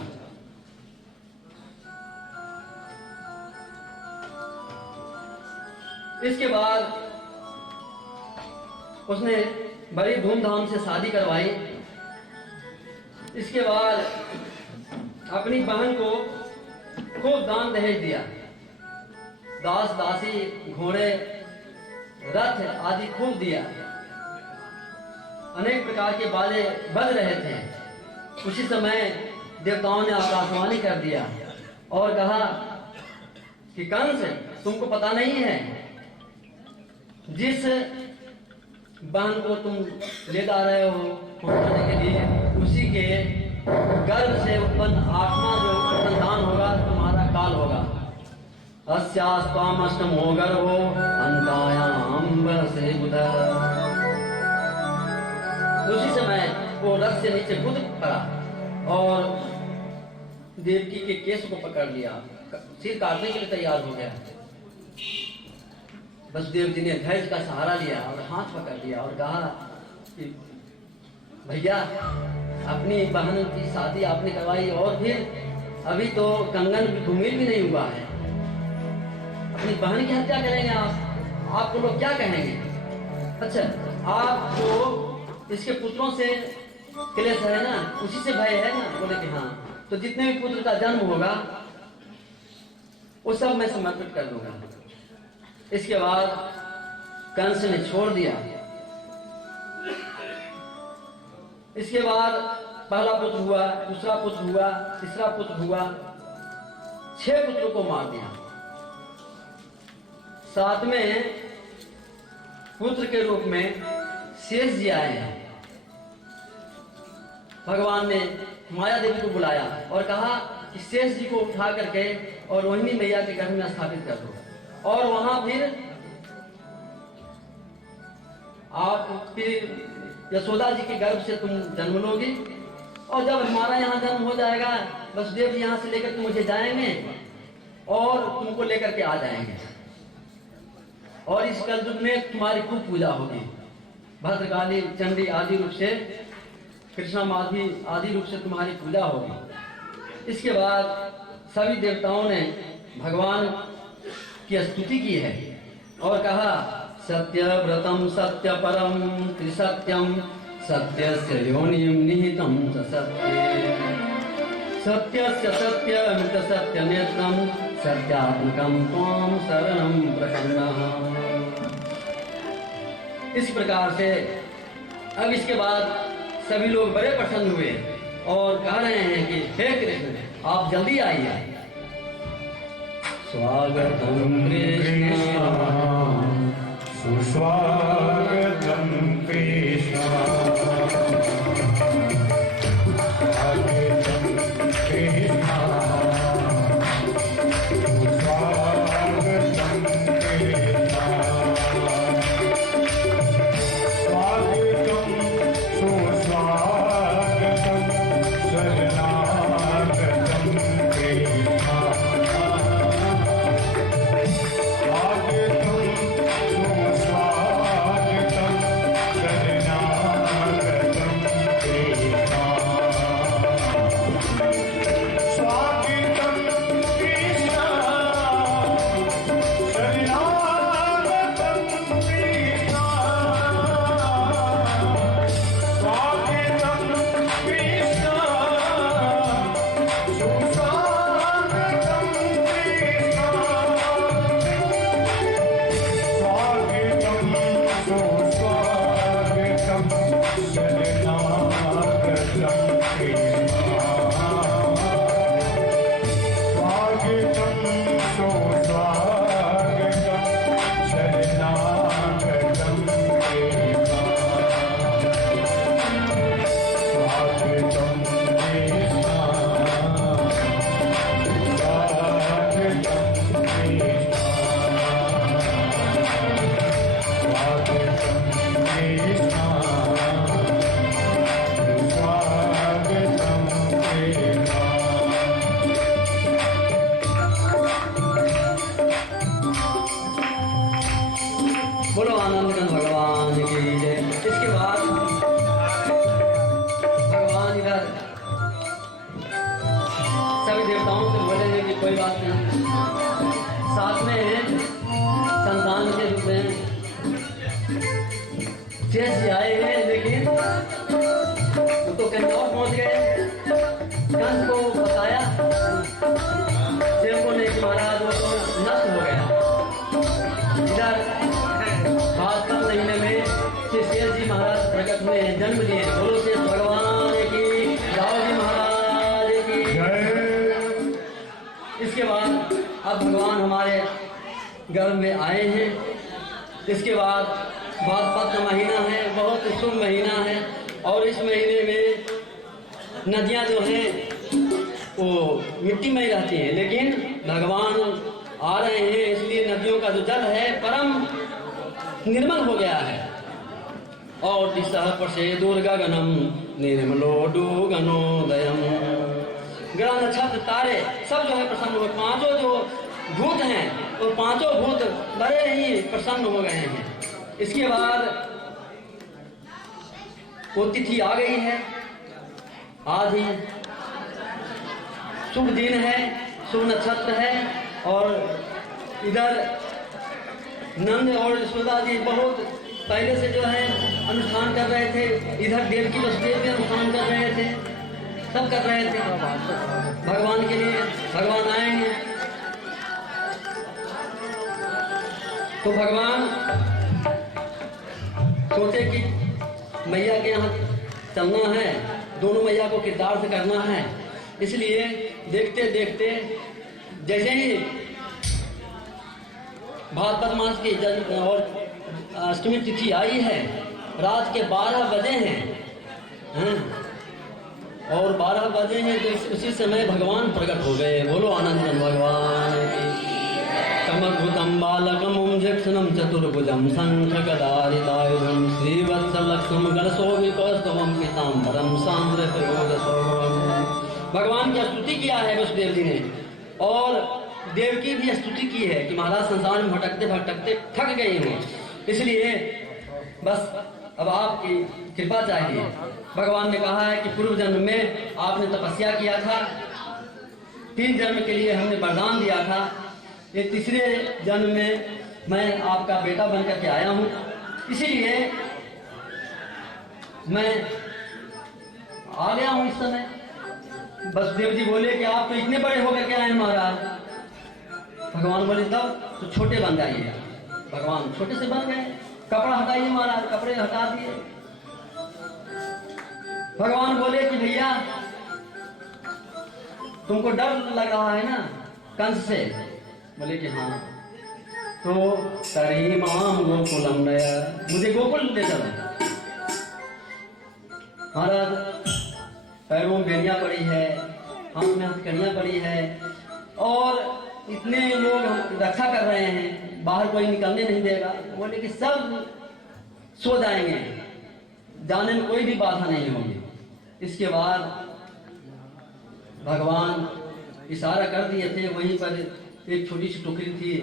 इसके बाद उसने बड़ी धूमधाम से शादी करवाई। इसके बाद अपनी बहन को खूब दान दहेज दिया। दास दासी घोड़े रथ आदि खूब दिया। अनेक प्रकार के बाले बज रहे थे। उसी समय देवताओं ने आकाशवाणी कर दिया और कहा कि कंस तुमको पता नहीं है जिस बहन को तुम ले जा रहे हो पहुंचाने के लिए, उसी के गर्भ से उत्पन्न 8वां जो संतान होगा तुम्हारा काल होगा। अस्यास्त्वामष्टम हो गर्भो अंतायाम से उदर। उसी समय वो रथ से नीचे कूद पड़ा और देवकी के केस को पकड़ लिया, सिर काटने के लिए तैयार हो गया। वसुदेव जी ने धैर्य का सहारा लिया और हाथ पकड़ लिया और कहा कि भैया, अपनी बहन की शादी आपने करवाई और फिर अभी तो कंगन भी घुंघट भी नहीं हुआ है, अपनी बहन की हत्या करेंगे आप? आपको लोग क्या कहेंगे? अच्छा, आपको इसके पुत्रों से क्लेश है ना, उसी से भय है ना? बोले कि हाँ। तो जितने भी पुत्र का जन्म होगा वो सब मैं समर्पित कर दूंगा। इसके बाद कंस ने छोड़ दिया। इसके बाद पहला पुत्र हुआ, दूसरा पुत्र हुआ, तीसरा पुत्र हुआ, 6 पुत्रों को मार दिया। 7वें पुत्र के रूप में शेष जी आए हैं। भगवान ने माया देवी को बुलाया और कहा कि शेष जी को उठा करके और रोहिणी मैया के गर्भ में स्थापित कर दो, और वहां फिर आप फिर यशोदा जी के गर्भ से तुम जन्म लोगी, और जब हमारा यहाँ जन्म हो जाएगा वसुदेव जी यहाँ से लेकर के मुझे जाएंगे और तुमको लेकर के आ जाएंगे, और इस कलयुग में तुम्हारी खूब पूजा होगी। भद्रकाली, चंडी आदि रूप से, कृष्णा माधवी आदि रूप से तुम्हारी पूजा होगी। इसके बाद सभी देवताओं ने भगवान की स्तुति की है और कहा सत्य व्रतम सत्य परम त्रिसत्यम सत्यस्य योनिम निहितम च सत्ये सत्यस्य सत्यमित सत्यनेत्रम सत्यात्मकम त्वां शरणं प्रपन्नः। इस प्रकार से अब इसके बाद सभी लोग बड़े प्रसन्न हुए और कह रहे हैं कि हे कृष्ण, आप जल्दी आइए। स्वागतम कृष्ण सुस्वागतम कृष्ण बोलो आनंदगण भगवान की जय। इसके बाद भगवान इधर सभी देवताओं से बोलेंगे कि कोई बात नहीं, साथ में संतान के रूप में जैसे आए हैं, लेकिन वो तो कहीं और पहुंच गए। कंस को बताया देवकों ने कि महाराज वो तो नष्ट हो गया। इधर भाद्रपद महीने में शेष जी महाराज प्रकट हुए, जन्म लिए। बोलो शेष भगवान की, जाओ जी महाराज की। इसके बाद अब भगवान हमारे गर्भ में आए हैं इसके बाद भाद्रपद का महीना है, बहुत शुभ महीना है। और इस महीने में नदियाँ जो हैं वो मिट्टी में ही रहती हैं, लेकिन भगवान आ रहे हैं, इसलिए नदियों का जो जल है परम निर्मल हो गया है। और दिशा पशे दुर्गगनम निर्मलोडु गनोदयम, ग्रह नक्षत्र तारे सब जो है प्रसन्न हुए। पांचों जो भूत हैं वो पांचों भूत बड़े ही प्रसन्न हो गए हैं। इसके बाद वो तिथि आ गई है, आज ही शुभ दिन है, शुभ नक्षत्र है। और इधर नंद और यशोदा जी बहुत पहले से जो है अनुष्ठान कर रहे थे, इधर देवकी वसुदेव भी अनुष्ठान कर रहे थे, सब कर रहे थे भगवान के लिए। भगवान आएंगे तो भगवान सोचे कि मैया के यहाँ चलना है, दोनों मैया को किरदार से करना है। इसलिए देखते देखते जैसे ही भाद्रपद मास की और अष्टमी तिथि आई है, रात के 12 बजे हैं और 12 बजे हैं तो उसी समय भगवान प्रकट हो गए। बोलो आनंदन भगवान की। कमद्भुतं बालकं जक्षणं चतुर्भुजं शङ्खगदारितायुधं श्रीवत्सलक्ष्मं गणशोभितौस्तवं पीताम्बरं सान्द्रप्रयोगशोभम्। भगवान की स्तुति किया है वसुदेव जी ने, और देवकी भी स्तुति की है कि महाराज संसार में भटकते भटकते थक गए हैं, इसलिए बस अब आपकी कृपा चाहिए। भगवान ने कहा है कि पूर्व जन्म में आपने तपस्या किया था, 3 जन्म के लिए हमने वरदान दिया था, ये तीसरे जन्म में मैं आपका बेटा बनकर के आया हूँ, इसीलिए मैं आ गया हूँ इस समय। वसुदेव जी बोले कि आप तो इतने बड़े होकर के आए महाराज। भगवान बोले तब तो छोटे बन जाइए। भगवान छोटे से बन गए, कपड़ा हटाइए महाराज, कपड़े हटा दिए। भगवान बोले कि भैया तुमको डर लग रहा है ना कंस से? बोले कि हाँ। तो तरी माम गोकुलम नया, मुझे गोकुल ले चलो। महाराज पैरों में बेड़ियां पड़ी है, हाथ में हथकड़ियां पड़ी है, और इतने लोग रक्षा कर रहे हैं, बाहर कोई निकलने नहीं देगा। बोले कि सब सो जाएंगे, जाने में कोई भी बाधा नहीं होगी। इसके बाद भगवान इशारा कर दिए थे, वहीं पर एक छोटी सी टोकरी थी,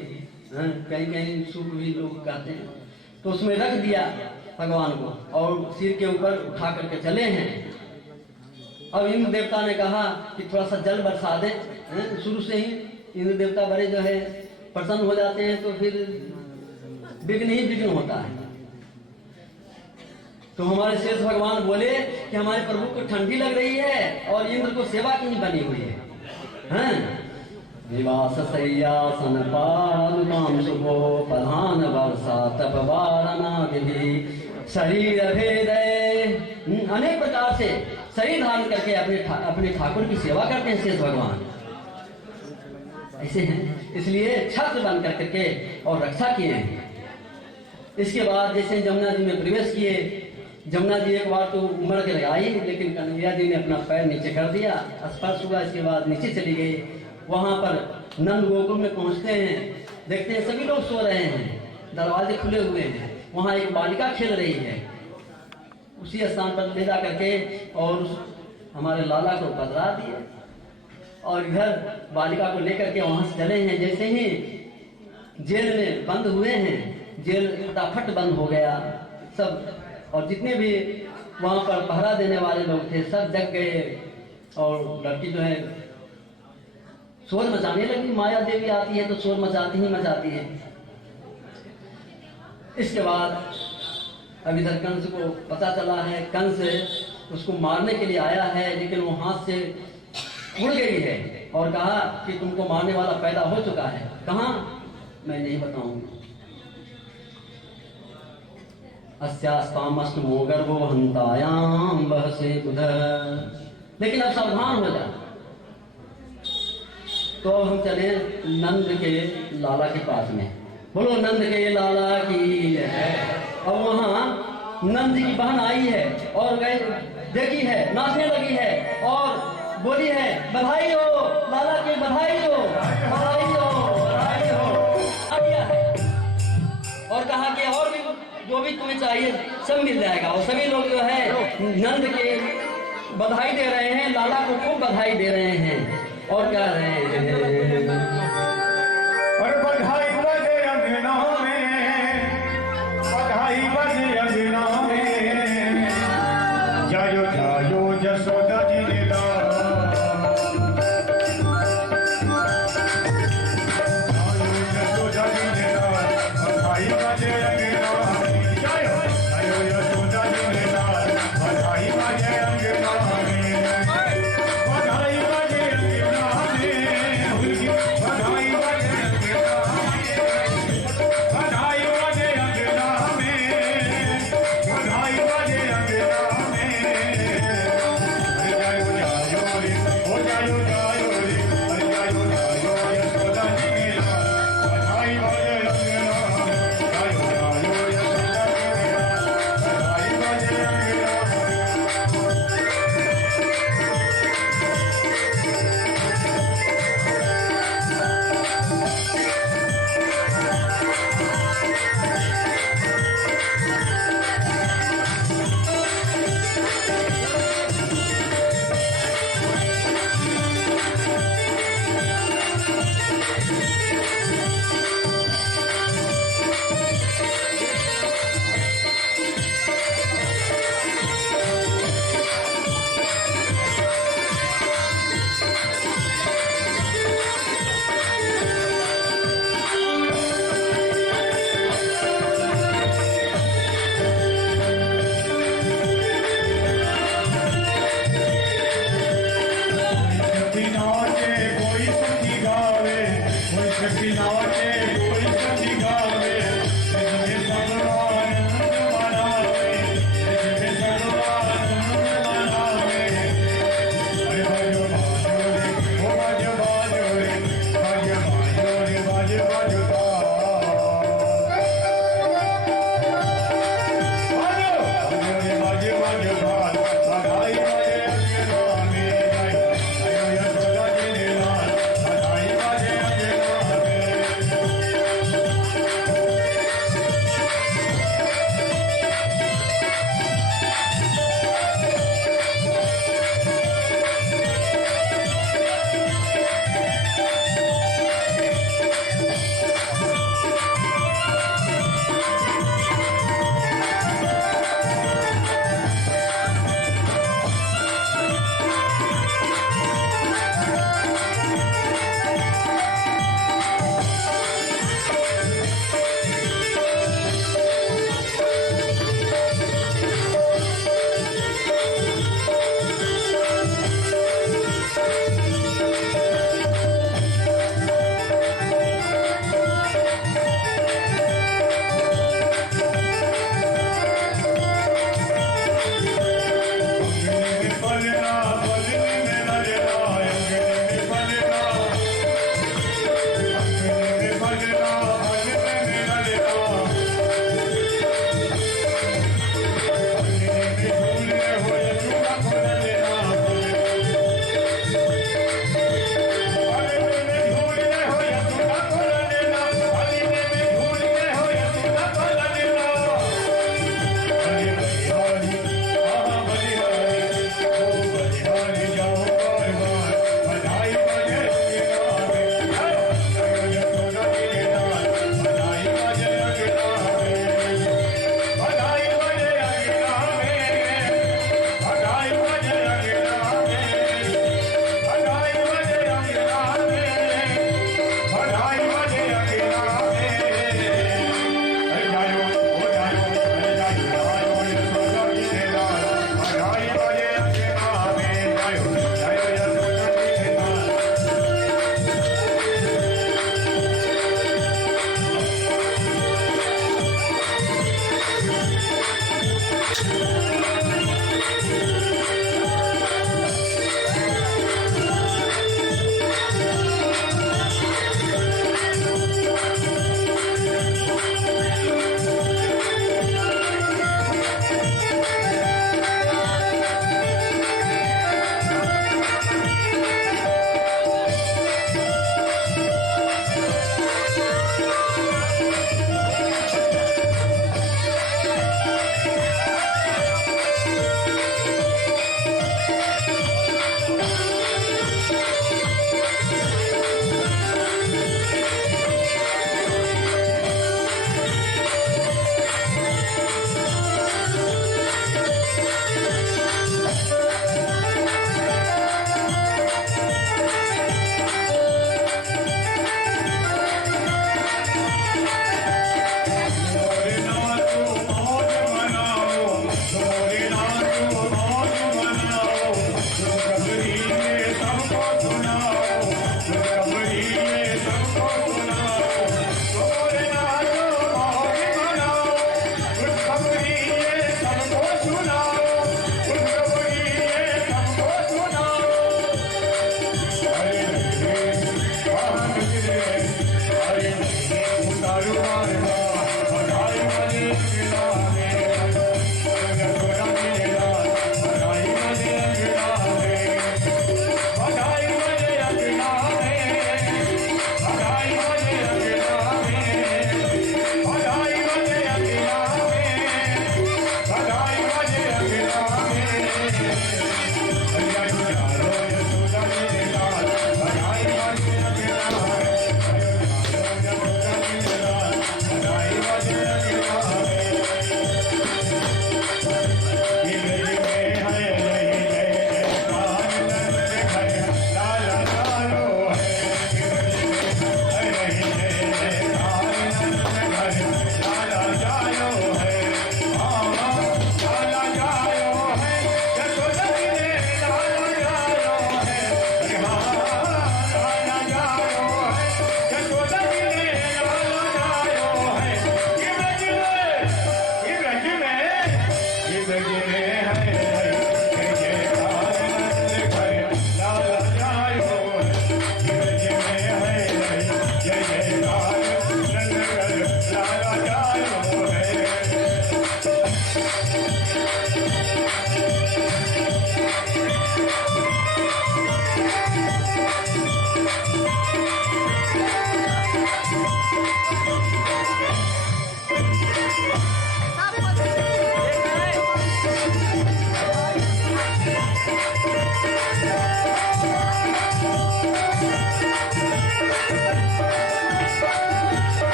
कहीं कहीं सूप भी लोग कहते हैं, तो उसमें रख दिया भगवान को और सिर के ऊपर उठा करके चले हैं। अब इंद्र देवता ने कहा कि थोड़ा सा जल बरसा दे। शुरू से ही इंद्र देवता बड़े जो है प्रसन्न हो जाते हैं, तो फिर विघ्न ही विघ्न होता है। तो हमारे शेष भगवान बोले कि हमारे प्रभु को ठंडी लग रही है और इंद्र को सेवा की बनी हुई है। निवास सैयासन पादुकाम शुभो प्रधान वर्षा तप वारणा विधि शरीर भेद, अनेक प्रकार से शरीर धारण करके अपने ठाकुर की सेवा करते हैं शेष भगवान। ऐसे हैं, इसलिए छत्र बन करके और रक्षा किए हैं। इसके बाद जैसे जमुना जी में प्रवेश किए, जमुना जी एक बार तो उमड़ के आई, लेकिन कन्हैया जी ने अपना पैर नीचे कर दिया, स्पर्श हुआ, इसके बाद नीचे चली गई। वहां पर नंद गोकुल में पहुंचते हैं, देखते हैं सभी लोग सो रहे हैं, दरवाजे खुले हुए हैं, वहां एक बालिका खेल रही है। उसी स्थान पर ले जा करके और हमारे लाला को बदला दिए और इधर बालिका को लेकर के वहां से चले हैं। जैसे ही जेल में बंद हुए हैं, जेल फटाफट बंद हो गया सब, और जितने भी वहां पर पहरा देने वाले लोग थे सब जग गए। और लड़की जो है शोर मचाने लगी, माया देवी आती है तो शोर मचाती ही मचाती है। इसके बाद अब इधर कंस को पता चला है, कंस उसको मारने के लिए आया है, लेकिन वो हाथ से उड़ गई है और कहा कि तुमको मारने वाला पैदा हो चुका है। कहाँ? मैं नहीं बताऊंगा। अस्यास्तामस्तमो गर्भो हंतायाम बहसे बुधः, लेकिन अब सावधान हो जा। तो हम चले नंद के लाला के पास में, बोलो नंद के लाला की है। अब वहाँ नंद जी की बहन आई है और गई देखी है, नाचने लगी है और बोली है बधाई हो लाला की, बधाई हो, बधाई हो, बधाई हो। आ गया है और कहा कि और भी जो भी तुम्हें चाहिए सब मिल जाएगा। और सभी लोग जो है नंद के बधाई दे रहे हैं, लाला को खूब बधाई दे रहे हैं और कह रहे हैं और बधाई बजे अंगना में, बधाई बजे अंगना में, जायो जायो यशोदा जी ने लाल, जायो यशोदा जी ने लाल, बधाई बजे अंगना में, जायो जायो यशोदा जी ने लाल, बधाई बजे अंगना में, बधाई बजे अंगना में, बधाई बजे बधाई बजे अंगना में, बधाई बजे अंगना में, जायो जायो रे, हो जायो जायो रे, अरे जायो जायो यशोदा जी के लाल, बधाई बजे अंगना में, जायो जायो यशोदा जी के लाल, बधाई बजे अंगना में। कोई सखी नाचे, कोई सखी गावे, कोई सखी नाचे,